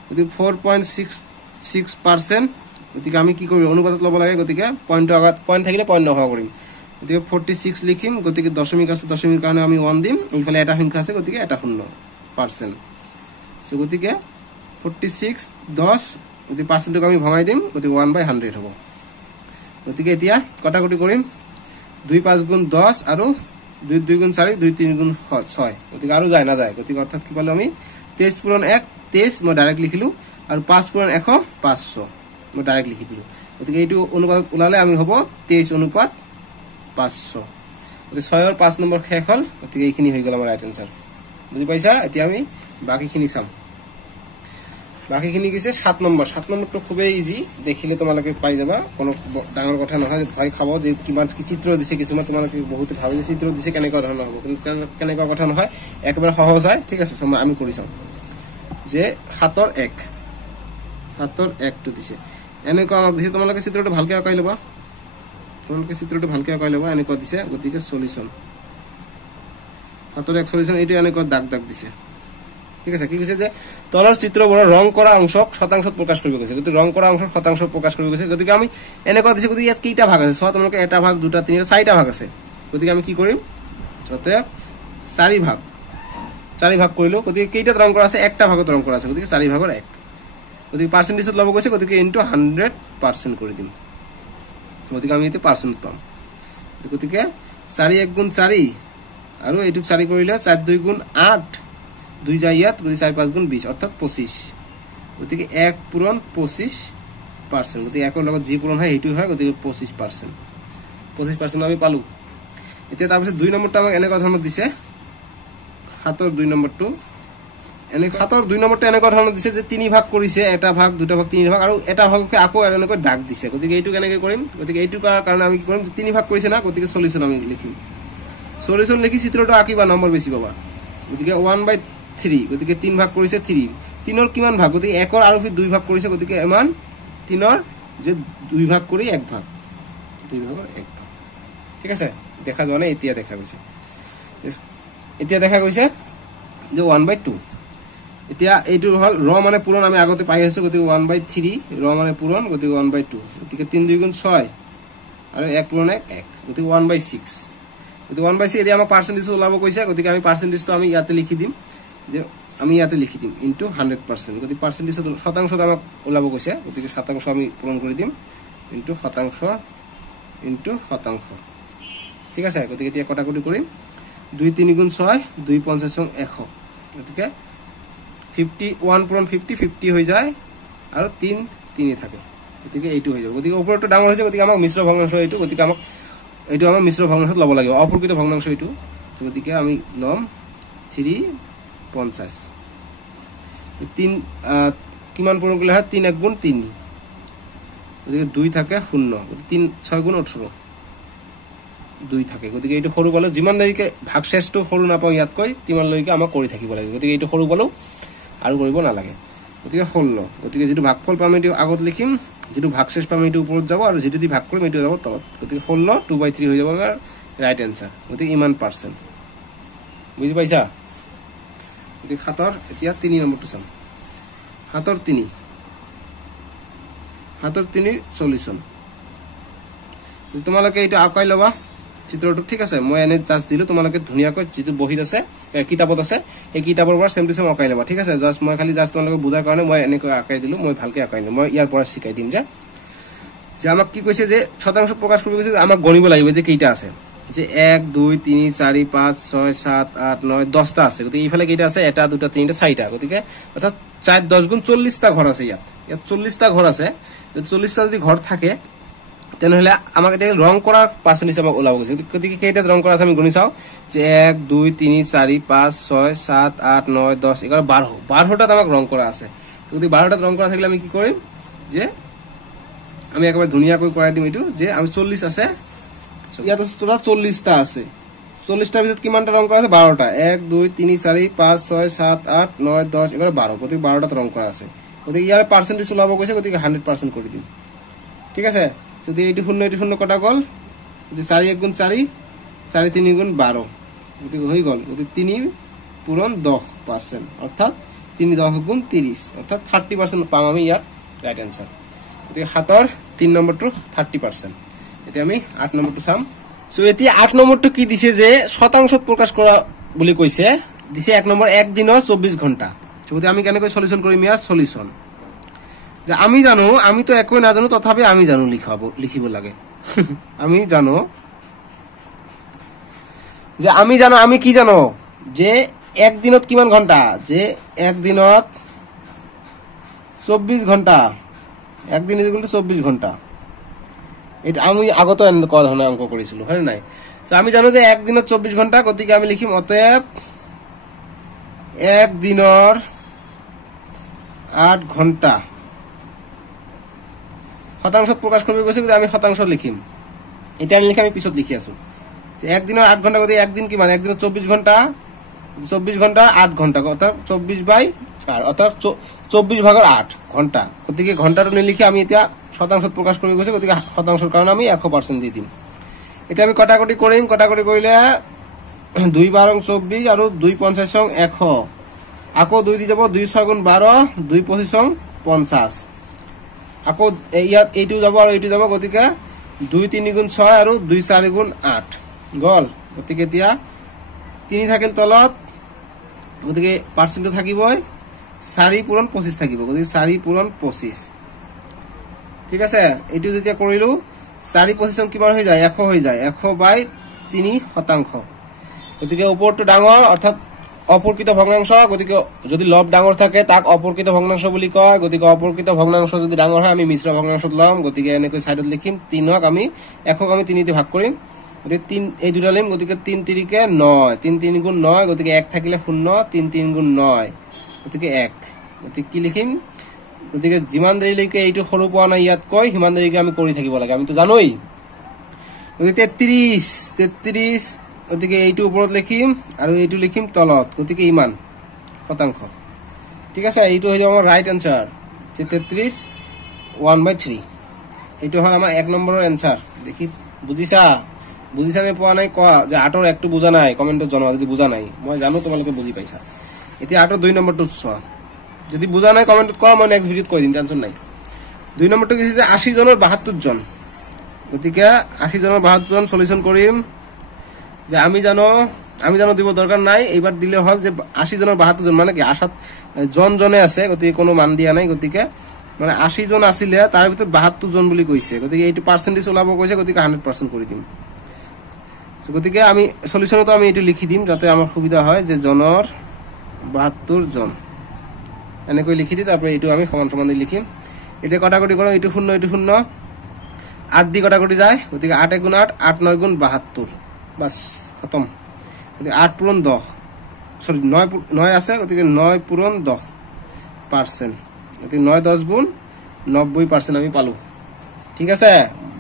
গতিকে 4.6% গতিকে আমি কি কৰিম অনুপাতত লব লাগে গতিকে পইণ্টৰ আগত পইণ্ট থাকিলে পইণ্ট নহা কৰিম গতিকে 46 লিখিম গতিকে দশমিক আছে দশমিক কাৰণে আমি 1 দিম এইফালে এটা সংখ্যা আছে গতিকে এটা শূন্য পার্সেন্ট সো গতিকে 46 10 গতিকে পার্সেন্টটো আমি ভঙাই দিম গতিকে 1/100 হ'ব গতিকে এতিয়া কটাকটি কৰিম 2 5 গুণ 10 আৰু 2 2 গুণ 4 2 3 গুণ 6 গতিকে আৰু যায় না যায় গতিকে অৰ্থাৎ কি পালো আমি 23 পূৰণ 1 23 মই ডাইৰেক্ট লিখিলো আৰু 5 পূৰণ 100 500 মই ডাইৰেক্ট লিখি দিলো গতিকে এইটো অনুপাতত উলালে আমি হ'ব 23:5 500 গতিকে 6 ৰ 5 নম্বৰ শেষ হল গতিকে এইখিনি হৈ গল আমাৰ ৰাইট আনসাৰ বুজি পাইছা এতিয়া আমি বাকিখিনি চাম বাকিখিনি কিছে 7 নম্বৰটো খুবেই ইজি দেখিলে তোমালোকে পাই যাবা কোনো ডাঙৰ কথা নহয় ভয় খাব যে কিমান কি চিত্ৰ দিছে কিছুমান তোমালোকে বহুত ভাবে যে চিত্ৰ দিছে কেনেকুৱা ধৰণৰ হ'ব কিন্তু কেনেকুৱা কথা নহয় একেবাৰে সহজ হয় ঠিক আছে আমি কৰি চাম যে 7 ৰ 1 টো দিছে এনেকুৱা আমাক দিছে তোমালোকে চিত্ৰটো ভালকৈ আঁকাই লবা এনেকুৱা দিছে গতিকে সলিউশন 7 ৰ 1 সলিউশন এইটো এনেকুৱা দাগ দিছে ঠিক আছে কি কৈছে যে তলৰ চিত্ৰবোৰ ৰং কৰা অংশক শতাংশত প্ৰকাশ কৰিব গৈছে গতিকে ৰং কৰা অংশক শতাংশত প্ৰকাশ কৰিব গৈছে গতিকে আমি এনেকুৱা দিছে গতিকে ইয়াত কেইটা ভাগ আছে সব তোমালোকে এটা ভাগ দুটা তিনিটা চাৰিটা ভাগ আছে গতিকে আমি কি কৰিম যতে চাৰি ভাগ কৰিলো গতিকে কেইটা ৰং কৰা আছে একটা ভাগত ৰং কৰা আছে গতিকে 4 ভাগৰ 1 গতিকে পাৰ্সেন্টেজত লব গৈছে গতিকে ইনটু 100% কৰি দিম গতিকে আমি এতে পাৰ্সেন্ট পাম গতিকে 4 1 গুণ 4 আৰু এইটো 4 কৰিলে 4 2 গুণ 8 2 যায় ইয়াত গতিকে 4 5 গুণ 20 অর্থাৎ 25 গতিকে 1 পূরণ 25% গতিকে 1 ৰ লগত যি পূৰণ হয় এইটো হয় গতিকে 25% আমি পালো এতিয়া তাৰ পিছত 2 নম্বৰটো আমাক এনেকুৱা ধৰণৰ দিছে 7 ৰ 2 নম্বৰটো এনে 7 ৰ 2 নম্বৰটো এনেকুৱা ধৰণৰ দিছে যে 3 ভাগ কৰিছে এটা ভাগ দুটা ভাগ 3 ভাগ আৰু এটা ভাগকে আকৌ এনেকৈ দাগ দিছে গতিকে এইটো কেনেকৈ কৰিম গতিকে এইটো কৰাৰ কাৰণে আমি কি কৰিম 3 ভাগ কৰিছে না গতিকে সলিউশন আমি লিখিম সলিউশন লিখি চিত্ৰটো আঁকিবা নম্বৰ বেছি পাবা গতিকে 1/3 গতিকে 3 ভাগ কৰিছে 3 3 ৰ কিমান ভাগ গতিকে 1 ৰ আৰু 2 ভাগ কৰিছে গতিকে ইমান 3 ৰ যে 2 ভাগ কৰি 1 ভাগ 2 ভাগৰ 1 ভাগ ঠিক আছে দেখা যোৱা নাই এতিয়া দেখা গৈছে যে 1/2 এতিয়া এইটো হল ৰ মানে পূৰণ আমি আগতে পাই আছো গতিকে 1/3 ৰ মানে পূৰণ গতিকে 1/2 গতিকে 3 2 গুণ 6 আৰু 1 পূৰণ 1 গতিকে 1/6 গতিকে 1/6 এতিয়া আমাক পার্সেন্টেজ ওলাব কৈছে গতিকে আমি পার্সেন্টেজটো আমি ইয়াতে লিখি দিম যে আমি ইয়াতে লিখি দিম ইনটু 100% গতিকে পার্সেন্টেজ শতাংশত আমাক ওলাব কৈছে গতিকে শতাংশ আমি পূৰণ কৰি দিম ইনটু শতাংশ ঠিক আছে গতিকে এতিয়া কটাকটি কৰিম 2 3 গুণ 6 2 5 100 গতিকে 51 পূৰণ 50 হৈ যায় আৰু 3 থাকে গতিকে এইটো হৈ যাব গতিকে ওপৰটো ডাঙৰ হৈছে গতিকে আমাক মিশ্ৰ ভগ্নাংশ এইটো গতিকে আমাক এইটো আমাৰ মিশ্ৰ ভগ্নাংশত লব লাগিব অপ্ৰকৃত ভগ্নাংশ এইটো গতিকে আমি লম 350 3 কিমান পূৰণ কৰিলে হয় 3 1 গুণ 3 গতিকে 2 থাকে 0 গতিকে 3 6 গুণ 18 2 থাকে গতিকে এইটো সৰু পালো যিমান দেৰিকে ভাগশেষটো সৰু নাপাও ইয়াতকৈ তিমান লৈকে আমাক কৰি থাকিব লাগিব গতিকে এইটো সৰু পালো আৰু কৰিব নালাগে গতিকে 16 গতিকে যেটো ভাগফল পাম এটো আগত লিখিম যেটো ভাগশেষ পাম এটো ওপৰত যাব আৰু যেটো দি ভাগ কৰিম এটো যাব তলত গতিকে 16 2/3 হৈ যাব আৰু ৰাইট আনসাৰ গতিকে ইমান পাৰ্সেন্ট বুজি পাইছা গতিকে 7 ৰ এতিয়া 3 নম্বৰটো চাম 7 ৰ 3 সলিউশন তোমালোকে এইটো আঁকাই লবা চিত্ৰটো ঠিক আছে মই এনে জাস্ট দিলো তোমালোকে ধুনিয়াকৈ যেটো বহিত আছে কিতাপত আছে এই কিতাপৰ পৰা সেম টু সেম আঁকাই লবা ঠিক আছে জাস্ট মই খালি জাস্ট তোমালোকে বুজাৰ কাৰণে মই এনেকৈ আঁকাই দিলো মই ভালকৈ আঁকাই দিম মই ইয়াৰ পৰা শিকাই দিম যে আমাক কি কৈছে যে শতাংশ প্ৰকাশ কৰিব কৈছে আমাক গণিব লাগিব যে কেইটা আছে যে 1 2 3 4 5 6 7 8 9 10টা আছে গতিকে এইফালে কেইটা আছে এটা দুটা তিনটা চাৰিটা গতিকে অৰ্থাৎ 4 10 গুণ 40টা ঘৰ আছে ইয়াত 40টা ঘৰ আছে 40টা যদি ঘৰ থাকে তেনেহলে আমাক এটা ৰং কৰা পাৰ্সেন্টেজ আমাক ওলাব গৈছে গতিকে কেইটা ৰং কৰা আছে আমি গণি চাও যে 1 2 3 4 5 6 7 8 9 10 11 12টাত আমাক ৰং কৰা আছে গতিকে 12টাত ৰং কৰা থাকিলে আমি কি কৰিম যে আমি একবাৰ ধুনিয়াকৈ কৰাই দিম এটো যে আমি 40 আছে ইয়াত তোৰা 40টা আছে 40টাৰ ভিতৰত কিমানটা ৰং কৰা আছে 12টা 1 2 3 4 5 6 7 8 9 10 11 12 গতিকে 12টাত ৰং কৰা আছে গতিকে ইয়াৰ পাৰ্সেন্টেজ ওলাব গৈছে গতিকে 100% কৰি দিম ঠিক আছে যদি এইটো 0 কটা গল যদি 4 1 গুণ 4 4 3 গুণ 12 গতিকে হৈ গল গতিকে 3 পূৰণ 10% অৰ্থাৎ 3 10 গুণ 30 অৰ্থাৎ 30% পাম আমি ইয়াত ৰাইট আনসাৰ গতিকে 7 ৰ 3 নম্বৰটো 30% এতিয়া আমি 8 নম্বৰটো চাম সো এতিয়া 8 নম্বৰটো কি দিছে যে শতাংশত প্ৰকাশ কৰা বুলি কৈছে দিছে 1 নম্বৰ 1 দিনৰ 24 ঘণ্টা যদি আমি কেনেকৈ সলিউশন কৰিম ইয়াৰ সলিউশন যে আমি জানো আমি তো একই না জানো তথাপি আমি জানো লিখিব লাগে আমি জানো যে আমি জানো আমি কি জানো যে এক দিনত কিমান ঘন্টা যে এক দিনত 24 ঘন্টা এক দিন ইকুয়াল টু 24 ঘন্টা এটা আমি আগতে এনেকুৱা ধৰণৰ অংক কৰিছিলো হয় নাই তো আমি জানো যে এক দিনত 24 ঘণ্টা গতিকে আমি লিখিম অতএব এক দিনৰ 8 ঘণ্টা শতাংশত প্ৰকাশ কৰিব গৈছে গতিকে আমি শতাংশ লিখিম এটা লিখি আমি পিছত লিখি আছো এক দিনৰ 8 ঘণ্টা গতিকে একদিন কিমান একদিনত 24 ঘণ্টা 24 ঘণ্টা 8 ঘণ্টা অর্থাৎ 24/4 অর্থাৎ 24 ভাগৰ 8 ঘণ্টা গতিকে ঘণ্টাটো নিলিখি আমি এতিয়া শতাংশত প্ৰকাশ কৰিব গৈছে গতিকে শতাংশৰ কাৰণে আমি 100% দি দিম এতিয়া আমি কটাকটি কৰিম কটাকটি কৰিলে 2 12 24 আৰু 2 50 100 আকৌ 2 দি যাব 2 6 গুণ 12 2 25 50 আকৌ ইয়াত এইটো যাব আৰু এইটো যাব গতিকে 2 3 গুণ 6 আৰু 2 4 গুণ 8 গল গতিকে এতিয়া 3 থাকিল তলত গতিকে পার্সেন্ট থাকিবই 4 পূরণ 25 থাকিব গতিকে 4 পূরণ 25 ঠিক আছে এইটো যেতিয়া কৰিলো 4 25 কিমান হৈ যায় 100 হৈ যায় 100/3 শতাংশ গতিকে ওপৰটো ডাঙৰ অৰ্থাৎ অপৰকৃত ভগ্নাংশ গতিকে যদি লব ডাঙৰ থাকে তাক অপৰকৃত ভগ্নাংশ বুলি কয় গতিকে অপৰকৃত ভগ্নাংশ যদি ডাঙৰ হয় আমি মিশ্ৰ ভগ্নাংশত লম গতিকে এনেকৈ সাইডত লিখিম 3ক আমি 100ক আমি 3 তে ভাগ কৰিম গতিকে 3 এই দুটা লিম গতিকে 3 3 কে 9 3 3 গুণ 9 গতিকে 1 থাকিলে 0 3 3 গুণ 9 গতিকে 1 গতিকে কি লিখিম গতিকে যিমান দেৰিলৈকে এইটো সৰু পোৱা নাই ইয়াত কয় সিমান দেৰিকে আমি কৰি থাকিব লাগে আমি তো জানোই গতিকে 33 গতিকে এইটো ওপৰত লিখিম আৰু এইটো লিখিম তলত গতিকে ইমান শতাংশ ঠিক আছে এইটো হৈ যাব আমাৰ ৰাইট আনসাৰ যে 33 1/3 এইটো হল আমাৰ 1 নম্বৰৰ আনসাৰ দেখি বুজিছা নে পোৱা নাই কোৱা যে 8ৰ একটো বুজা নাই কমেন্টত জনোৱা যদি বুজা নাই মই জানো তোমালোকে বুজি পাইছা এতিয়া 8ৰ 2 নম্বৰটো চোৱা যদি বুজা নাই কমেন্টত কোৱা মই নেক্সট ভিডিওত কৈ দিম টেনচন নাই 2 নম্বৰটো কি যে 80 জনৰ 72 জন গতিকে 80 জনৰ 72 জন সলিউশন কৰিম যে আমি জানো দিব দৰকাৰ নাই এইবাৰ দিলে হল যে 80 জনৰ 72 জন মানে কি আশাত জনে আছে গতিকে কোনো মান দিয়া নাই গতিকে মানে 80 জন আছিল তাৰ ভিতৰত 72 জন বুলি কৈছে গতিকে এইটো পাৰ্সেন্টেজ ওলাব কৈছে গতিকে 100% কৰি দিম গতিকে আমি সলিউশনটো আমি এটো লিখি দিম যাতে আমাৰ সুবিধা হয় যে জনৰ 72 জন এনেকৈ লিখি দি তারপরে এটো আমি সমান সমান দি লিখিম এতে কটাকটি করো এটো 0 এটো 0 8 দি কটাকটি যায় গতিকে 8 গুণ 8 8 9 গুণ 72 বাস খতম গতিকে 8 পূরণ 10 সরি 9 আছে গতিকে 9 পূরণ 10% গতিকে 9 10 গুণ 90% আমি পালো ঠিক আছে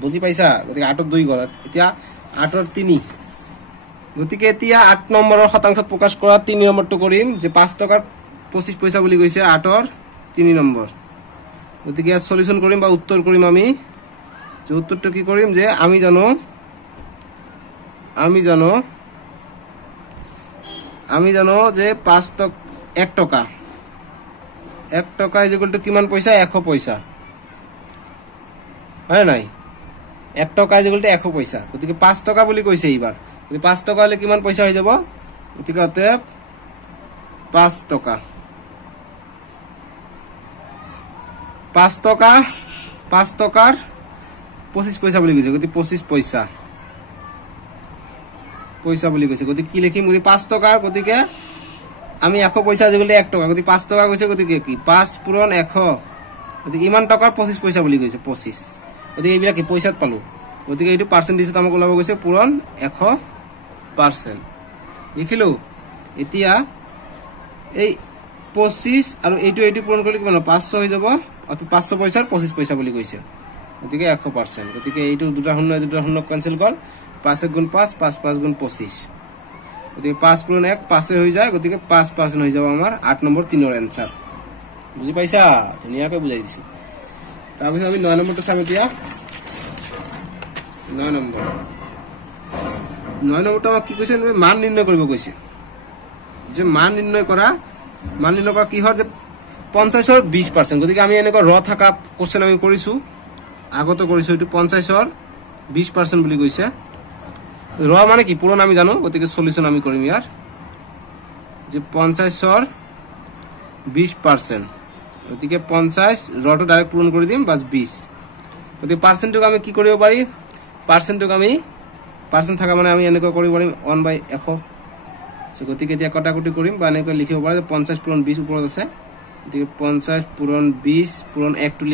বুজি পাইছা গতিকে 8 ৰ 2 গল এতিয়া 8 ৰ 3 গতিকে এতিয়া 8 নম্বৰৰ শতাংশত প্ৰকাশ কৰা 3 নম্বৰটো কৰিম যে 5 টকাৰ 25 পইচা বুলি কৈছে 8 ৰ 3 নম্বৰ গতিকে সলিউশন কৰিম বা উত্তৰ কৰিম আমি যে উত্তৰটো কি কৰিম যে আমি জানো যে 5 টক 1 টকা 1 টকা ইকুয়াল টু কিমান পইচা 100 পইচা হয় নাই 1 টকা ইকুয়াল টু 100 পইচা গতিকে 5 টকা বুলি কৈছে এইবাৰ গতিকে 5 টকা হলে কিমান পইচা হৈ যাব গতিকে অতএব 5 টকা 5 টকাৰ 25 পইচা বুলি কৈছে গতিকে 25 পইচা বুলি কৈছে গতিকে কি লিখিম গতিকে 5 টকাৰ গতিকে আমি 100 পইচা যেগুলে 1 টকা গতিকে 5 টকা কৈছে গতিকে কি 5 পূৰণ 100 গতিকে ইমান টকাৰ 25 পইচা বুলি কৈছে 25 গতিকে এইবিলা কি পইচাত পালো গতিকে এইটো পার্সেন্টেজত আমাক ওলাব গৈছে পূৰণ 100% লিখিলো এতিয়া এই 25 আৰু এইটো পূৰণ কৰিলে কিমান 500 হৈ যাব অতি 500 পইচাৰ 25 পইচা বুলি কৈছে গতিকে 100% গতিকে এইটো দুটা শূন্য ক্যান্সেল গল 5 গুণ 5 5 5 গুণ 25 গতিকে 5 পূৰণ 1 5 হৈ যায় গতিকে 5% হৈ যাব আমাৰ 8 নম্বৰ 3 ৰ আনসাৰ বুজি পাইছা ধুনিয়াকৈ বুজাই দিছো তাৰপিছত আমি 9 নম্বৰটো চাম এতিয়া 9 নম্বৰটো কি কৈছে মান নিৰ্ণয় কৰিব কৈছে যে মান নিৰ্ণয় কৰা কি হয় যে 50 ৰ 20% গতিকে আমি এনেকৈ ৰ থাকা কোশ্চেন আমি কৰিছো আগতে কৰিছো এটো 50 ৰ 20% বুলি কৈছে ৰ মানে কি পূৰণ আমি জানো গতিকে সলিউশন আমি কৰিম ইয়াৰ যে 50 ৰ 20% গতিকে 50 ৰটো ডাইৰেক্ট পূৰণ কৰি দিম বাস 20 গতিকে পাৰ্সেন্টক আমি কি কৰিব পাৰি পাৰ্সেন্টক আমি পাৰ্সেন্ট থাকা মানে আমি এনেকৈ কৰিব পাৰিম 1/100 সো গতিকে এতিয়া কটাকটি কৰিম বা এনেকৈ লিখিব পাৰো 50 পূৰণ 20 ওপৰত আছে গতিকে 50 পূৰণ 20 পূৰণ 1 টো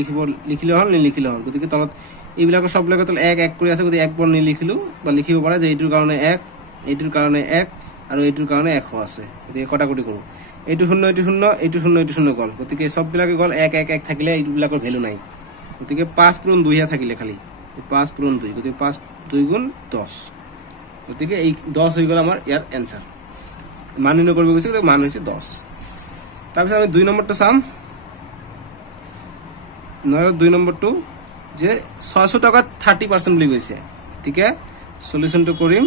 লিখিলে হল নিলিখিলে হল গতিকে তলত এইবিলাকৰ সববিলাকে তো 1 1 কৰি আছে গতি 1 বৰ নিলিখিলো বা লিখিব পাৰা যে এইটোৰ কাৰণে 1 এইটোৰ কাৰণে 1 আৰু এইটোৰ কাৰণে 1 আছে গতি কটাকটি কৰো এইটো 0 এইটো 0 এইটো 0 এইটো 0 গল গতিকে সববিলাকে গল 1 1 1 থাকিলে এইবিলাকৰ ভ্যালু নাই গতিকে 5 পূৰণ 2 হে থাকিলে খালি 5 পূৰণ 2 গতিকে 5 2 গুণ 10 গতিকে এই 10 হৈ গল আমাৰ ইয়াৰ आंसर মান নিৰ্ণয় কৰিব গৈছে গতিকে মান হৈছে 10 তাৰপিছত আমি 2 নম্বৰটো চাম 2 নম্বৰটো যে 600 টাকা 30% বুলি কৈছে ঠিক আছে সলিউশনটো কৰিম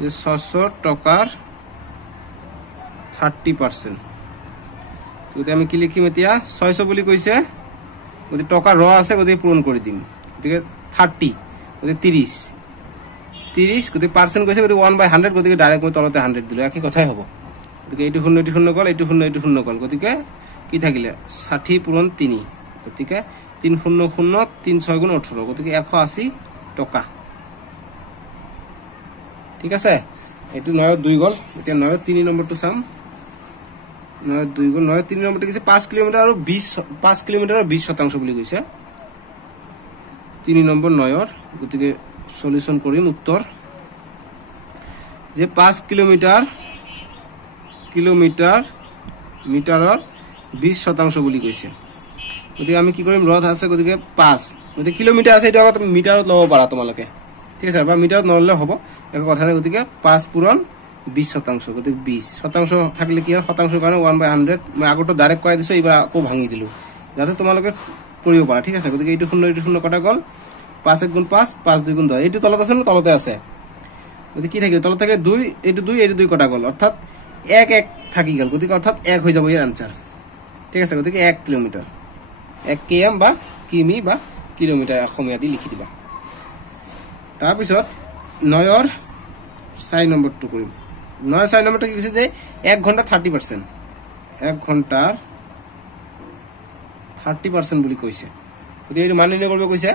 যে 600 টাকাৰ 30% গতি আমি কি লিখিম এতিয়া 600 বুলি কৈছে গতি টাকা ৰ আছে গতি পূৰণ কৰি দিম গতিকে 30 গতি 30 গতি পার্সেন্ট কৈছে গতি 1/100 গতিকে ডাইরেক্ট মই তলতে 100 দিলো একই কথাই হ'ব গতিকে এইটো 0 এইটো 0 গল এইটো 0 এইটো 0 গল গতিকে কি থাকিলে 60 পূৰণ 3 গতিকে 3 0 0 3 6 গুণ 18 গতিকে 180 টাকা ঠিক আছে এইটো 9 2 গল এতিয়া 9 3 নম্বৰটো চাম 9 2 গুণ 9 3 নম্বৰটো কিছে 5 কিলোমিটাৰ আৰু 5 কিলোমিটাৰ আৰু 20% বুলি কৈছে 3 নম্বৰ 9 ৰ গতিকে সলিউশন কৰিম উত্তৰ যে 5 কিলোমিটাৰ মিটাৰৰ 20% বুলি কৈছে গতিকে আমি কি কৰিম ৰথ আছে গতিকে 5 গতিকে কিলোমিটাৰ আছে এটা কথা মিটাৰত লব পাৰা তোমালোকে ঠিক আছে বা মিটাৰত নললে হ'ব এক কথা নাই গতিকে 5 পূৰণ 20% গতিকে 20% থাকিলে কি হয় শতাংশৰ কাৰণে 1/100 মই আগতো ডাইৰেক্ট কৰাই দিছো এইবাৰ আকৌ ভাঙি দিলো যাতে তোমালোকে কৰিব পাৰা ঠিক আছে গতিকে এইটো 0 এইটো 0 কটা গল 5 1 গুণ 5 5 2 গুণ 10 এইটো তলত আছে না তলতে আছে গতিকে কি থাকিল তলত থাকে 2 এইটো 2 এইটো 2 কটা গল অর্থাৎ 1 1 থাকি গল গতিকে অর্থাৎ 1 হৈ যাব ইয়াৰ आंसर ঠিক আছে গতিকে 1 কিলোমিটাৰ 1 km বা কিমি বা কিলোমিটাৰ অসমীয়া দি লিখি দিবা তাৰ পিছত 9 ৰ 6 নম্বৰটো কৰিম 9 6 নম্বৰটো কি কৈছে যে 1 ঘন্টা 30% 1 ঘন্টাৰ 30% বুলি কৈছে গতিকে এইটো মান নিৰ্ণয় কৰিব কৈছে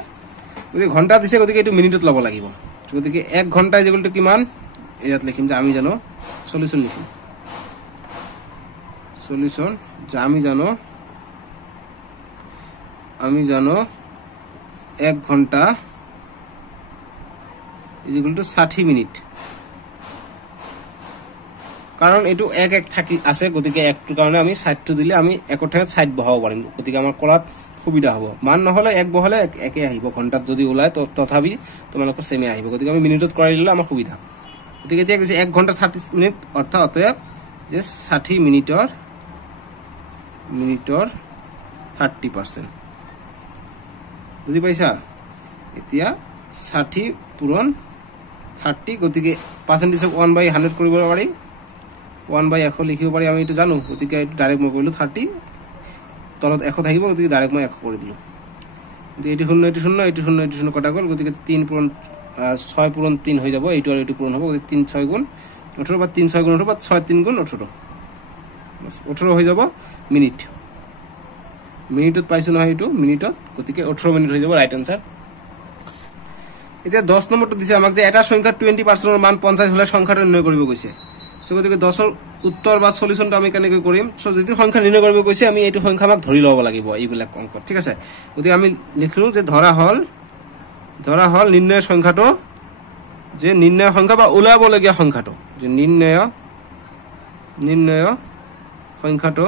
গতিকে ঘন্টা দিছে গতিকে এইটো মিনিটত লব লাগিব গতিকে 1 ঘন্টা ইকুয়াল টু কিমান ইয়াত লিখিম যে আমি জানো সলিউশন লিখিম সলিউশন যে আমি জানো 1 ঘন্টা ইকুয়াল টু 60 মিনিট কারণ এটু 1 1 থাকি আছে গতিকে একটু কারণে আমি 60 টো দিলে আমি এক ঠাইত 60 বহাব পাৰিম গতিকে আমাৰ কলাত সুবিধা হ'ব মান নহলে 1 বহলে একে আহিব ঘন্টাত যদি ওলাই তো তথাপি তোমালোকৰ সেমে আহিব গতিকে আমি মিনিটত কৰি দিলে আমাৰ সুবিধা গতিকে এতিয়া কৈছে 1 ঘন্টা 30 মিনিট অৰ্থাৎ যে 60 মিনিটৰ 30% বুজি পাইছা এতিয়া 60 পূৰণ 30 গতিকে পাৰ্সেন্টেজ 1/100 কৰিব পাৰি 1/100 লিখিব পাৰি আমি এটো জানো গতিকে এটো ডাইৰেক্ট মই কৰিলো 30 তলত 100 থাকিব গতিকে ডাইৰেক্ট মই 100 কৰি দিলো গতিকে এটো 0 এটো 0 এটো 0 এটো 0 কটা গল গতিকে 3 পূৰণ 6 পূৰণ 3 হৈ যাব এইটো আৰু এইটো পূৰণ হ'ব গতিকে 3 6 গুণ 18 বা 3 6 গুণ 18 বা 6 3 গুণ 18 বাস 18 হৈ যাব মিনিটত পাইছো না এইটো মিনিটত গতিকে 18 মিনিট হৈ যাব ৰাইট आंसर এতিয়া 10 নম্বৰটো দিছে আমাক যে এটা সংখ্যা 20% ৰ মান 50 হলে সংখ্যাটো নিৰ্ণয় কৰিব কৈছে সো গতিকে 10 ৰ উত্তৰ বা সলিউশনটো আমি কেনেকৈ কৰিম সো যদি সংখ্যা নিৰ্ণয় কৰিব কৈছে আমি এইটো সংখ্যা আমাক ধৰি লব লাগিব এইবিলাক অংক ঠিক আছে গতিকে আমি লিখলো যে ধৰা হল নিৰ্ণয় সংখ্যাটো যে নিৰ্ণয় সংখ্যা বা ওলাব লগিয়া সংখ্যাটো যে নিৰ্ণয় সংখ্যাটো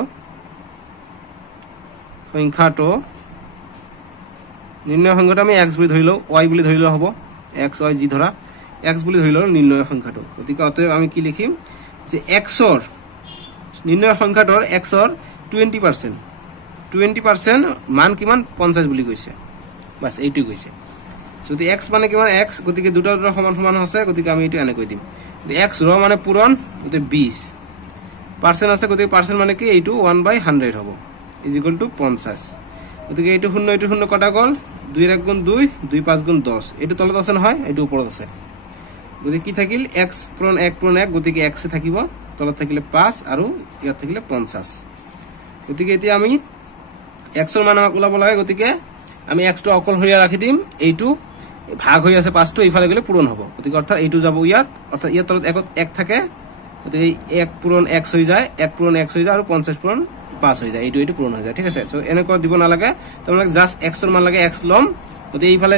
নিৰ্ণয় সংখ্যাটো আমি x বুলি ধৰিলো y বুলি ধৰিলো হ'ব x y জি ধৰা x বুলি ধৰিলো নিৰ্ণয় সংখ্যাটো গতিকে অতএব আমি কি লিখিম যে x ৰ নিৰ্ণয় সংখ্যাটোৰ x ৰ 20% মান কিমান 50 বুলি কৈছে বাস এইটো কৈছে যদি x মানে কিমান x গতিকে দুটা সমান আছে গতিকে আমি এইটো এনে কৈ দিম যদি x ৰ মানে পূৰণ গতিকে 20% আছে গতিকে পার্সেন্ট মানে কি এইটো 1/100 হ'ব ইকুয়াল টু 50 গতিকে এইটো 0 এইটো 0 কটা গল 2 1 গুণ 2 2 5 গুণ 10 এইটো তলত আছে নহয় এইটো ওপৰত আছে গতিকে কি থাকিল x পূৰণ 1 পূৰণ 1 গতিকে x এ থাকিব তলত থাকিলে 5 আৰু ইয়াত থাকিলে 50 গতিকে এতিয়া আমি x ৰ মান আমাক ওলাব লাগে গতিকে আমি x টো অকলহৰীয়া ৰাখি দিম এইটো ভাগ হৈ আছে 5 টো ইফালে গলে পূৰণ হ'ব গতিকে অৰ্থাৎ এইটো যাব ইয়াত অৰ্থাৎ ইয়াত তলত 1 থাকে গতিকে 1 পূৰণ x হৈ যায় 1 পূৰণ x হৈ যায় আৰু 50 পূৰণ 5 হৈ যায় এইটো পূৰণ হৈ যায় ঠিক আছে সো এনেকৈ দিব না লাগে তোমাক জাস্ট x ৰ মান লাগে x লম গতিকে এইফালে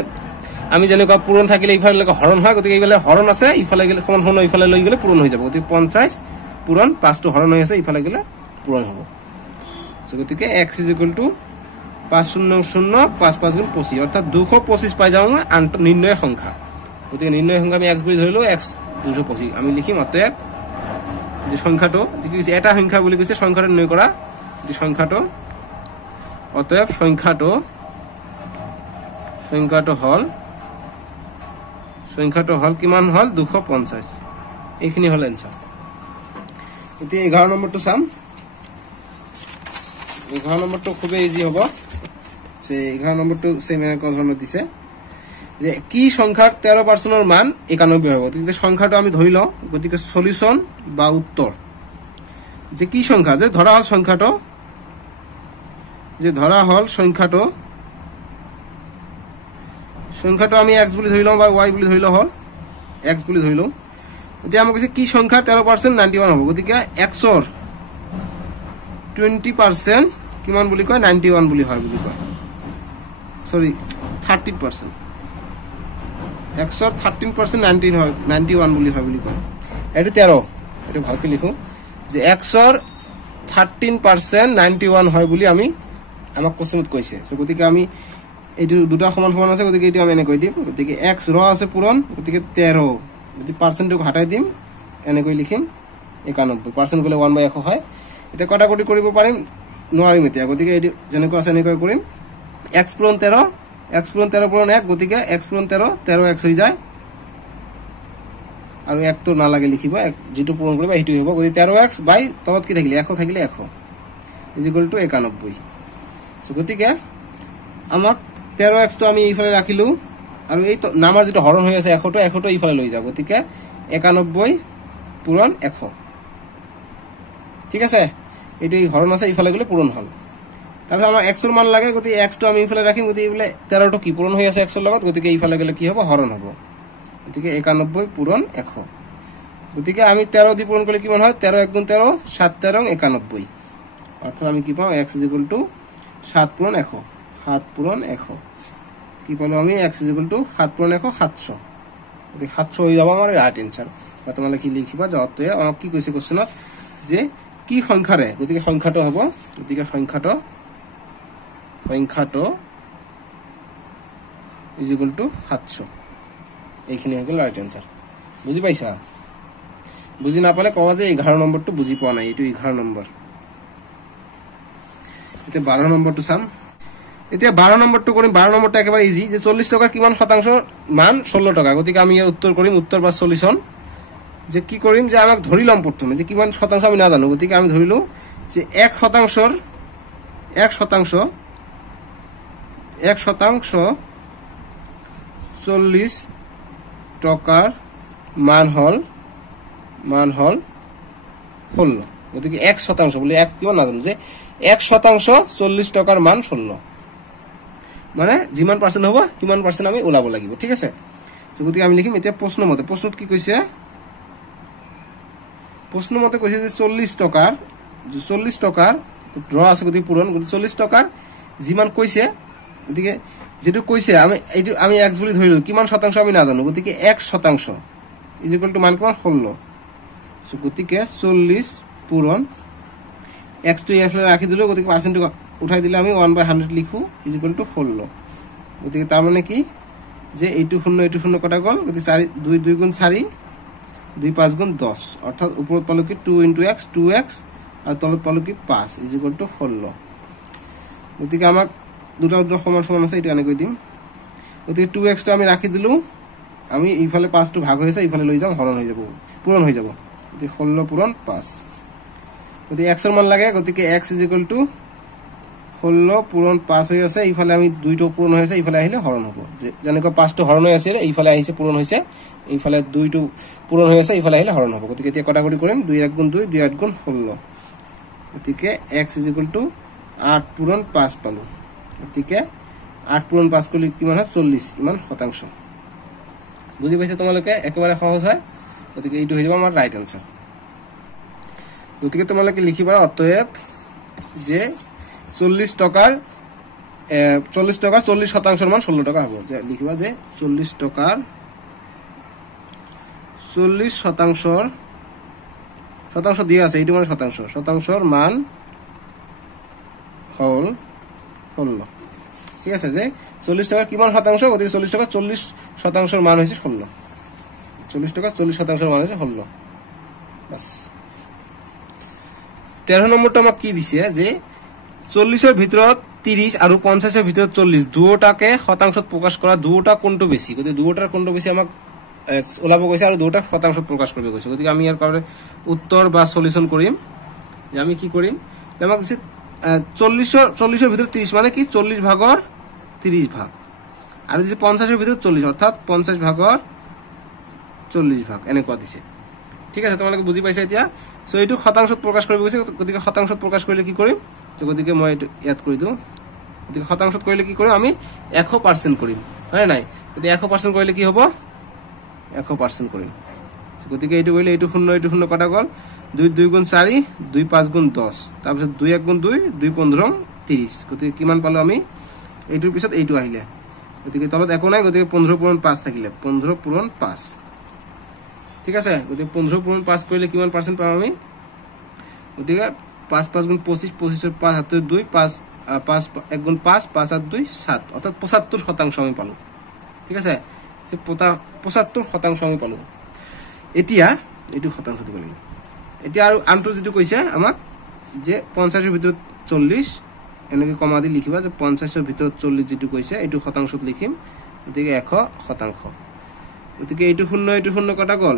আমি যেনেকুৱা পূৰণ থাকিলে এইফালে হৰণ হয় গতিকে এইফালে হৰণ আছে ইফালে গেলে সমান সমান ইফালে লৈ গেলে পূৰণ হৈ যাব গতিকে 50 পূৰণ 5 টো হৰণ হৈ আছে ইফালে গেলে পূৰণ হ'ব সো গতিকে x = 5 0 0 5 5 গুণ 25 অৰ্থাৎ 225 পাই যাওঁ নিৰ্ণয় সংখ্যা গতিকে নিৰ্ণয় সংখ্যা আমি x বুলি ধৰিলো x 225 আমি লিখিম অতএব যে সংখ্যাটো কি এটা সংখ্যা বুলি কৈছে সংখ্যাটো নিৰ্ণয় কৰা যে সংখ্যাটো অতএব সংখ্যাটো হল কিমান হল 250 এইখিনি হল आंसर এতিয়া 11 নম্বৰটো চাম 11 নম্বৰটো খুব ইজি হ'ব যে 11 নম্বৰটো সেম এনেকুৱা ধৰণৰ দিছে যে কি সংখ্যাৰ 13% ৰ মান 91 হ'ব গতিকে সংখ্যাটো আমি ধৰি লওঁ গতিকে সলিউশন বা উত্তৰ যে কি সংখ্যা যে ধৰা হল সংখ্যাটো আমি x বুলি ধৰি লওঁ বা y বুলি ধৰি লওঁ হল x বুলি ধৰি লওঁ এতিয়া আমাক কৈছে কি সংখ্যাৰ 13% 91 হ'ব গতিকে x ৰ 20% কিমান বুলি কয় 91 বুলি হয় বুলি কয় সৰি 13% x ৰ 13% 91 বুলি হয় বুলি কয় এটো 13 এটো ভালকৈ লিখো যে x ৰ 13% 91 হয় বুলি আমি আমাক কোশ্চেনত কৈছে সো গতিকে আমি এইটো দুটা সমান সমান আছে গতিকে এইটো আমি এনে কৈ দিম গতিকে x ৰ আছে পূৰণ গতিকে 13 যদি পার্সেন্টটো ঘটাই দিম এনে কৈ লিখিম 91% গলে 1/100 হয় এটা কটাকটি কৰিব পাৰিম নোৱাৰিম এতিয়া গতিকে এইটো যেনেকৈ আছে এনেকৈ কৰিম x পূৰণ 13 পূৰণ 1 গতিকে x পূৰণ 13x হৈ যায় আৰু 1 তো নালাগে লিখিব যেটো পূৰণ কৰিব এইটো হ'ব গতিকে 13x বাই তলত কি থাকিলে 100 থাকিলে 100 = 91 সো গতিকে আমাক 13x তো আমি এইফালে ৰাখিলো আৰু এই নামৰ যেটো হৰণ হৈ আছে 100 টো এইফালে লৈ যাব গতিকে 91 পূৰণ 100 ঠিক আছে এটো হৰণ আছে এইফালে গলে পূৰণ হল তাৰপিছত আমাৰ x ৰ মান লাগে গতিকে x তো আমি এইফালে ৰাখিম গতিকে এইফালে 13 টো কি পূৰণ হৈ আছে x ৰ লগত গতিকে এইফালে গলে কি হ'ব হৰণ হ'ব গতিকে 91 পূৰণ 100 গতিকে আমি 13 দি পূৰণ কৰিলে কিমান হয় 13 1 গুণ 13 7 13 91 অৰ্থাৎ আমি কি পাওঁ x = 7 পূৰণ 100 7 পূৰণ 100 কি পালো আমি x = 7 পূৰণ 100 700 গতিকে 700 হৈ যাব আমাৰ ৰাইট आंसर বা তোমালে কি লিখিবা যতে আমাক কি কৈছে কোশ্চেনত যে কি সংখ্যাৰে গতিকে সংখ্যাটো হ'ব গতিকে সংখ্যাটো = 700 এইখিনি হৈ গল ৰাইট आंसर বুজি পাইছা বুজি না পালে কবা যে 11 নম্বৰটো বুজি পোৱা নাই এটো 11 নম্বৰ এতিয়া 12 নম্বৰটো চাম এতিয়া 12 নম্বৰটো কৰিম 12 নম্বৰটো একেবাৰে ইজি যে 40 টকাৰ কিমান শতাংশ মান 16 টকা গতিকে আমি ইয়াৰ উত্তৰ কৰিম উত্তৰ বা সলিউশন যে কি কৰিম যে আমাক ধৰি লম প্ৰথমে যে কিমান শতাংশ আমি না জানো গতিকে আমি ধৰিলো যে 1% 40 টকাৰ মান হল 16 গতিকে 1% বলি 1 কিমান না জানো যে 1% 40 টকাৰ মান 16 মানে যিমান পার্সেন্ট হ'ব কিমান পার্সেন্ট আমি ওলাব লাগিব ঠিক আছে সো গতিকে আমি লিখিম এতিয়া প্ৰশ্নত কি কৈছে প্ৰশ্নমতে কৈছে যে 40 টকাৰ ড্ৰ আছে গতিকে পূৰণ 40 টকাৰ যিমান কৈছে গতিকে যেটো কৈছে আমি x বুলি ধৰিলো কিমান শতাংশ আমি না জানো গতিকে 1% = মান কিমান 16 সো গতিকে 40 পূৰণ x টো এফলে ৰাখি দিলো গতিকে পাৰ্সেন্ট উঠাই দিলে আমি 1/100 লিখো = 16 গতিকে তাৰ মানে কি যে এইটো 0 কটা গল গতিকে 4 2 গুণ 4 2 5 গুণ 10 অর্থাৎ উপৰত পালো কি 2 * x 2x আৰু তলত পালো কি 5 = 16 গতিকে আমাক দুটা সমান সমান আছে এটা আনি কৈ দিম গতিকে 2x টো আমি ৰাখি দিলো আমি এইফালে 5 টো ভাগ হৈছে এইফালে লৈ যাম হৰণ হৈ যাব পূৰণ হৈ যাব গতিকে 16 পূৰণ 5 গতিকে x ৰ মান লাগে গতিকে x = 16 পূৰণ 5 হৈ আছে এইফালে আমি 2 টো পূৰণ হৈ আছে এইফালে আহিলে হৰণ হ'ব যেনেকৈ 5 টো হৰণ হৈ আছে এইফালে আহিছে পূৰণ হৈছে এইফালে 2 টো পূৰণ হৈ আছে এইফালে আহিলে হৰণ হ'ব গতিকে এতিয়া কটাকটি কৰিম 2 1 গুণ 2 2 8 গুণ 16 গতিকে x = 8 পূৰণ 5 পালো গতিকে 8 পূৰণ 5 কৰিলে কিমান হয় 40 ইমান শতাংশ বুজি পাইছে তোমালোকে একেবাৰে সহজ হয় গতিকে এইটো হৈ যাব আমাৰ ৰাইট आंसर গতিকে তোমালোকে লিখিবা অতএব যে 40 টকাৰ 40 টাকার 40% মান 16 টাকা হবো যে লিখিবা যে 40 টাকার 40% শতাংশ দিয়ে আছে এইটো মানে শতাংশৰ মান হল 16 ঠিক আছে যে 40 টাকার কিমান শতাংশ গতিকে 40 টাকা 40% মান হইছে 16 40 টাকা 40% মান হইছে 16 বাস 13 নম্বরটা আমাক কি দিছে যে 40 এর ভিতৰত 30 আৰু 50 এৰ ভিতৰত 40 দুটাকে শতাংশত প্ৰকাশ কৰা দুটা কোনটো বেশি গতিকে দুটাৰ কোনটো বেশি আমাক ওলাব কৈছে আৰু দুটা শতাংশত প্ৰকাশ কৰিব কৈছে গতিকে আমি ইয়াৰ কাৰণে উত্তৰ বা সলিউশন কৰিম যে আমি কি কৰিম আমাক দিছে 40 এৰ ভিতৰত 30 মানে কি 40 ভাগৰ 30 ভাগ আৰু যে 50 এৰ ভিতৰত 40 অৰ্থাৎ 50 ভাগৰ 40 ভাগ এনেকুৱা দিছে ঠিক আছে তোমালোকে বুজি পাইছা এতিয়া সো এইটো শতাংশত প্রকাশ কৰিব কৈছে গতিকে শতাংশত প্ৰকাশ কৰিলে কি কৰিম গতিকে মই এটো ইয়াত কৰি দিও গতিকে শতাংশত কৰিলে কি কৰিম আমি 100% কৰিম হয় নাই যদি 100% কৰিলে কি হ'ব 100% কৰিম গতিকে এইটো কৰিলে এইটো 0 এইটো 0 কটা গল 2 2 গুণ 4 2 5 গুণ 10 তাৰপিছত 2 1 গুণ 2 2 15 30 গতিকে কিমান পালো আমি এইটোৰ পিছত এইটো আহিলে গতিকে তলত একো নাই গতিকে 15 পূৰণ 5 থাকিলে 15 পূৰণ 5 ঠিক আছে গতিকে 15 পূৰণ 5 কৰিলে কিমান পার্সেন্ট পাম আমি গতিকে 5 5 গুণ 25 25 এর 5 হাতে 2 5 5 1 গুণ 5 5 আর 2 7 অর্থাৎ 75% আমি পালো ঠিক আছে যে 75% আমি পালো এতিয়া এটু শতাংশ দিব লাগিব এতিয়া আৰু আনটো যেটো কৈছে আমাক যে 50 এৰ ভিতৰত 40 এনেকে কমা দি লিখিবা যে 50 এৰ ভিতৰত 40 যেটো কৈছে এটু শতাংশত লিখিম গতিকে 100% গতিকে এইটো 0 এইটো 0 কটা গল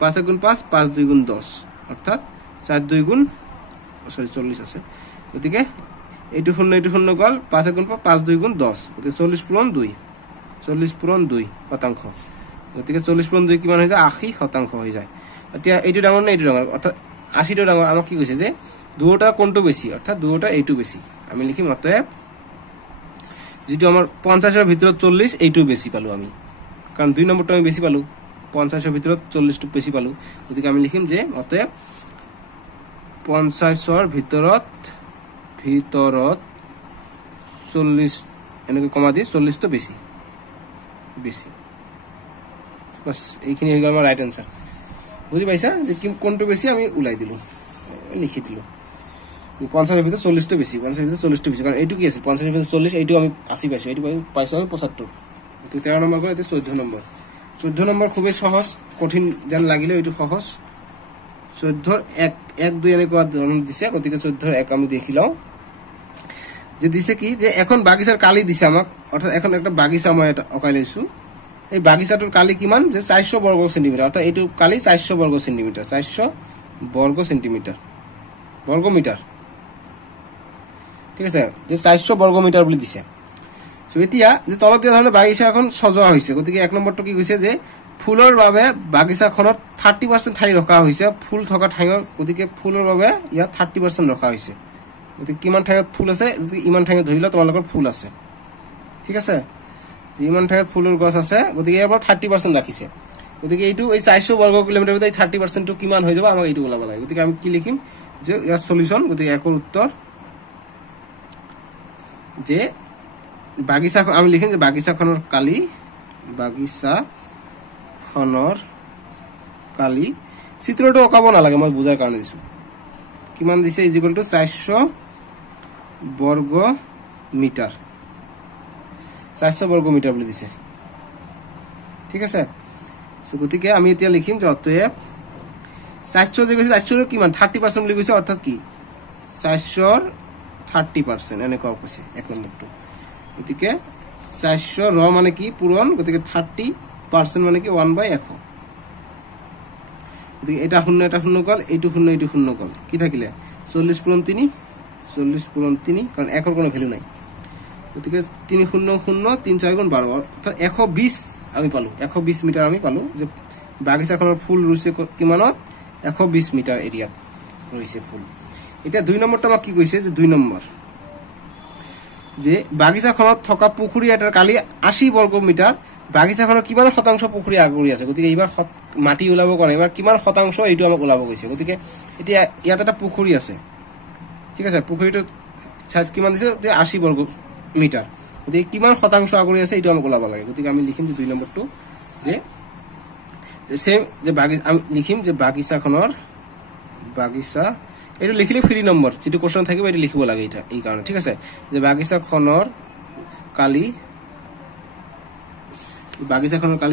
5 গুণ 5 5 2 গুণ 10 অর্থাৎ 4 2 গুণ সরি 40 আছে গতিকে এইটো 0 এইটো 0 গল 5 গুণ 5 2 গুণ 10 গতিকে 40 পূরণ 2 40 পূরণ 2 শতাংশ গতিকে 40 পূরণ 2 কিমান হৈ যায় 80% হৈ যায় এতিয়া এইটো ডাঙৰ না এইটো ডাঙৰ অৰ্থাৎ 80 টো ডাঙৰ আমাক কি কৈছে যে দুটা কোনটো বেশি অৰ্থাৎ দুটা এইটো বেশি আমি লিখিম অতএব যেটো আমাৰ 50 এৰ ভিতৰত 40 এইটো বেশি পালো আমি কাৰণ 2 নম্বৰটা আমি বেশি পালো 50 এৰ ভিতৰত 40 টো বেশি পালো গতিকে আমি লিখিম যে অতএব 50 এর ভিতৰত 40 এনেকে কমা দি 40 তো বেশি বাস এইখিনি হৈ গল আমাৰ রাইট আনসার বুজি পাইছা যে কোনটো বেশি আমি উলাই দিলো লিখি দিলো 50 এর ভিতৰত 40 তো বেশি 50 এৰ ভিতৰত 40 তো বেশি কাৰণ এইটো কি আছে 50 এৰ ভিতৰত 40 এইটো আমি 80 পাইছো এইটো পাইছো আমি 75 13 নম্বৰ গল এতে 14 নম্বৰ খুবই সহজ কঠিন যেন লাগিলে এইটো সহজ 14 1 2 এনেকুৱা ধৰণ দিছে গতিকে 14 1 আমি দেখিলাও যে দিছে কি যে এখন বাগিচাৰ কালি দিছে আমাক অৰ্থাৎ এখন একটা বাগিচা মই এটা অকাই লৈছো এই বাগিচাটোৰ কালি কিমান যে 400 বর্গ সেন্টিমিটার অর্থাৎ এইটো কালি 400 বর্গ সেন্টিমিটার 400 বর্গ সেন্টিমিটার বর্গমিটার ঠিক আছে যে 400 বর্গমিটার বুলি দিছে সো এতিয়া যে তলত দিয়া ধৰণে বাগিচা এখন সজোৱা হৈছে গতিকে এক নম্বৰটো কি কৈছে যে ফুলৰ বাবে বাগিচাখনত 30% ঠাই ৰখা হৈছে ফুল থকা ঠাইৰ গতিকে ফুলৰ বাবে ইয়া 30% ৰখা হৈছে গতিকে কিমান ঠাইত ফুল আছে ইমান ঠাইত ধৰিলা তোমালোকৰ ফুল আছে ঠিক আছে যে ইমান ঠাইত ফুলৰ গছ আছে গতিকে ইয়াৰ পৰা 30% ৰাখিছে গতিকে এইটো এই 400 বৰ্গ কিলোমিটাৰ ভিতৰত 30% টো কিমান হৈ যাব আমাক এইটো ওলাব লাগে গতিকে আমি কি লিখিম যে ইয়াৰ সলিউশন গতিকে একৰ উত্তৰ যে বাগিচা আমি লিখিম যে বাগিচাখনৰ কালি চিত্ৰটো অকাব নালাগে মই বুজাৰ কাৰণে দিছো কিমান দিছে ইকুয়াল টু 400 বর্গ মিটার 400 বর্গ মিটার বুলি দিছে ঠিক আছে সো গতিকে আমি এতিয়া লিখিম যে অতএব 400 যে কৈছে 400 ৰ কিমান 30% বুলি কৈছে অৰ্থাৎ কি 400 30% এনে কোৱা কৈছে এক নম্বৰটো গতিকে 400 ৰ মানে কি পূৰণ গতিকে 30% মানে কি 1/100 গতিকে এটা 0 গল এইটো 0 গল কি থাকিলে 40 পূৰণ 3 কাৰণ একৰ কোনো ভ্যালু নাই গতিকে 3 0 0 3 4 গুণ 12 অর্থাৎ 120 আমি পালো 120 মিটার আমি পালো যে বাগিচাখনৰ ফুল ৰুছে কিমানত 120 মিটাৰ এৰিয়াত ৰৈছে ফুল এটা 2 নম্বৰটো আমাক কি কৈছে যে 2 নম্বৰ যে বাগিচাখনত থকা পুখুৰী এটাৰ কালি 80 বৰ্গ মিটাৰ বাগিচাখনৰ কিমান শতাংশ পুখুৰী আগৰি আছে গতিকে এইবাৰ মাটি ওলাব কোন এবাৰ কিমান শতাংশ এইটো আমাক ওলাব কৈছে গতিকে এতিয়া ইয়াত এটা পুখুৰী আছে ঠিক আছে পুখুৰীটো সাইজ কিমান দিছে যে 80 বৰ্গ মিটাৰ গতিকে কিমান শতাংশ আগুৰি আছে এইটো আমাক ওলাব লাগে গতিকে আমি লিখিম যে 2 নম্বৰটো যে সেম যে আমি লিখিম যে বাগিচাখনৰ বাগিচা এইটো লিখিলে ফ্ৰী নম্বৰ যেটো কোৱেশ্চন থাকিব এইটো লিখিব লাগে এটা এই কাৰণে ঠিক আছে যে বাগিচাখনৰ কালি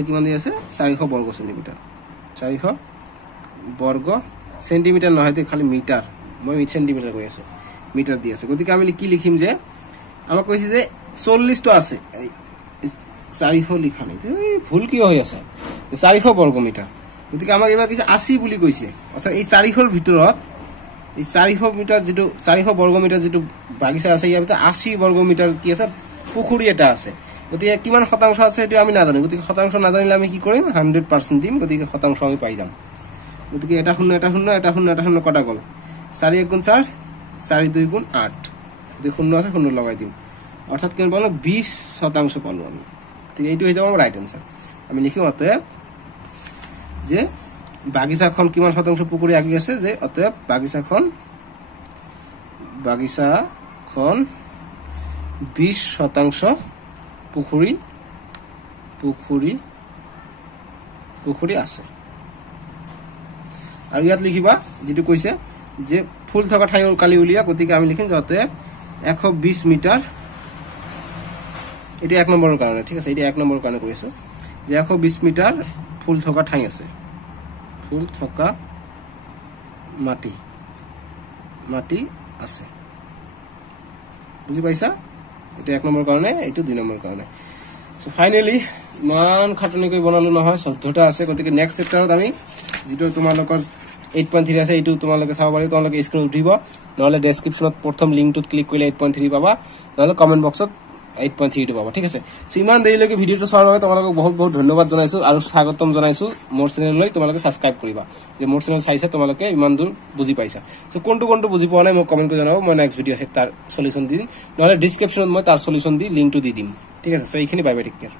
কিমান দি আছে 400 বৰ্গ সেন্টিমিটাৰ 400 বৰ্গ সেন্টিমিটাৰ নহয় তে খালি মিটাৰ মই সেন্টিমিটাৰ কৈ আছো মিটাৰ দি আছে গতিকে আমি কি লিখিম যে আমাক কৈছে যে 40 টো আছে 400 লিখা নাই ভুল কি হৈ আছে 400 বৰ্গ মিটাৰ গতিকে আমাক এবাৰ কিছু 80 বুলি কৈছে অৰ্থাৎ এই 400 ৰ ভিতৰত এই 400 মিটাৰ যেটো 400 বৰ্গ মিটাৰ যেটো বাগিচা আছে ইয়াৰ ভিতৰত 80 বৰ্গ মিটাৰ কি আছে পুখুৰী এটা আছে গতিকে কিমান শতাংশ আছে এটো আমি নাজানো গতিকে শতাংশ নাজানিলে আমি কি কৰিম 100% দিম গতিকে শতাংশ আমি পাই যাম গতিকে এটা শূন্য কটা গল 4 1 গুণ 4 4 2 গুণ 8 গতিকে শূন্য আছে শূন্য লগাই দিম অৰ্থাৎ কিমান পালো 20% পালো আমি ঠিক এইটো হৈ যাব আমাৰ ৰাইট আনসাৰ আমি লিখিম অতএব যে বাগিচাখন কিমান শতাংশ পুখুৰী আগি আছে যে অতএব বাগিচাখন 20% পুখুৰী আছে আৰু ইয়াত লিখিবা যেটো কৈছে যে ফুল থকা ঠাইৰ কালি উলিয়া গতিকে আমি লিখিম অতএব 120 মিটাৰ এটা 1 নম্বৰৰ কাৰণে ঠিক আছে এটা 1 নম্বৰৰ কাৰণে কৈছো যে 120 মিটাৰ ফুল থকা ঠাই আছে ফুল থকা মাটি আছে বুজি পাইছা এটা 1 নম্বৰৰ কাৰণে এইটো 2 নম্বৰৰ কাৰণে সো ফাইনালি মান খাটনি কৰি বনালো নহয় 14টা আছে গতিকে নেক্সট চেপ্টাৰত আমি যেটো তোমালোকৰ 8.3 আছে এইটো তোমালোকে চাব পাৰি তোমালোকে স্ক্ৰিন উঠিব নহলে ডেসক্ৰিপচনত প্ৰথম লিংকটোত ক্লিক কৰিলে 8.3 পাবা নহলে কমেন্ট বক্সত 8.3 টো পাবা ঠিক আছে সো ইমান দেৰিলৈকে ভিডিওটো চোৱাৰ বাবে তোমালোকক বহুত ধন্যবাদ জনাইছো আৰু স্বাগতম জনাইছো মোৰ চেনেললৈ তোমালোকে সাবস্ক্ৰাইব কৰিবা যে মোৰ চেনেল চাইছা তোমালোকে ইমান দূৰ বুজি পাইছা সো কোনটো বুজি পোৱা নাই মোক কমেন্ট কৰি জনাব মই নেক্সট ভিডিও তাৰ সলিউশন দিম নহলে ডেসক্ৰিপচনত মই তাৰ সলিউশন দি লিংকটো দি দিম ঠিক আছে সো এইখিনি বাই বাই টেক কেয়াৰ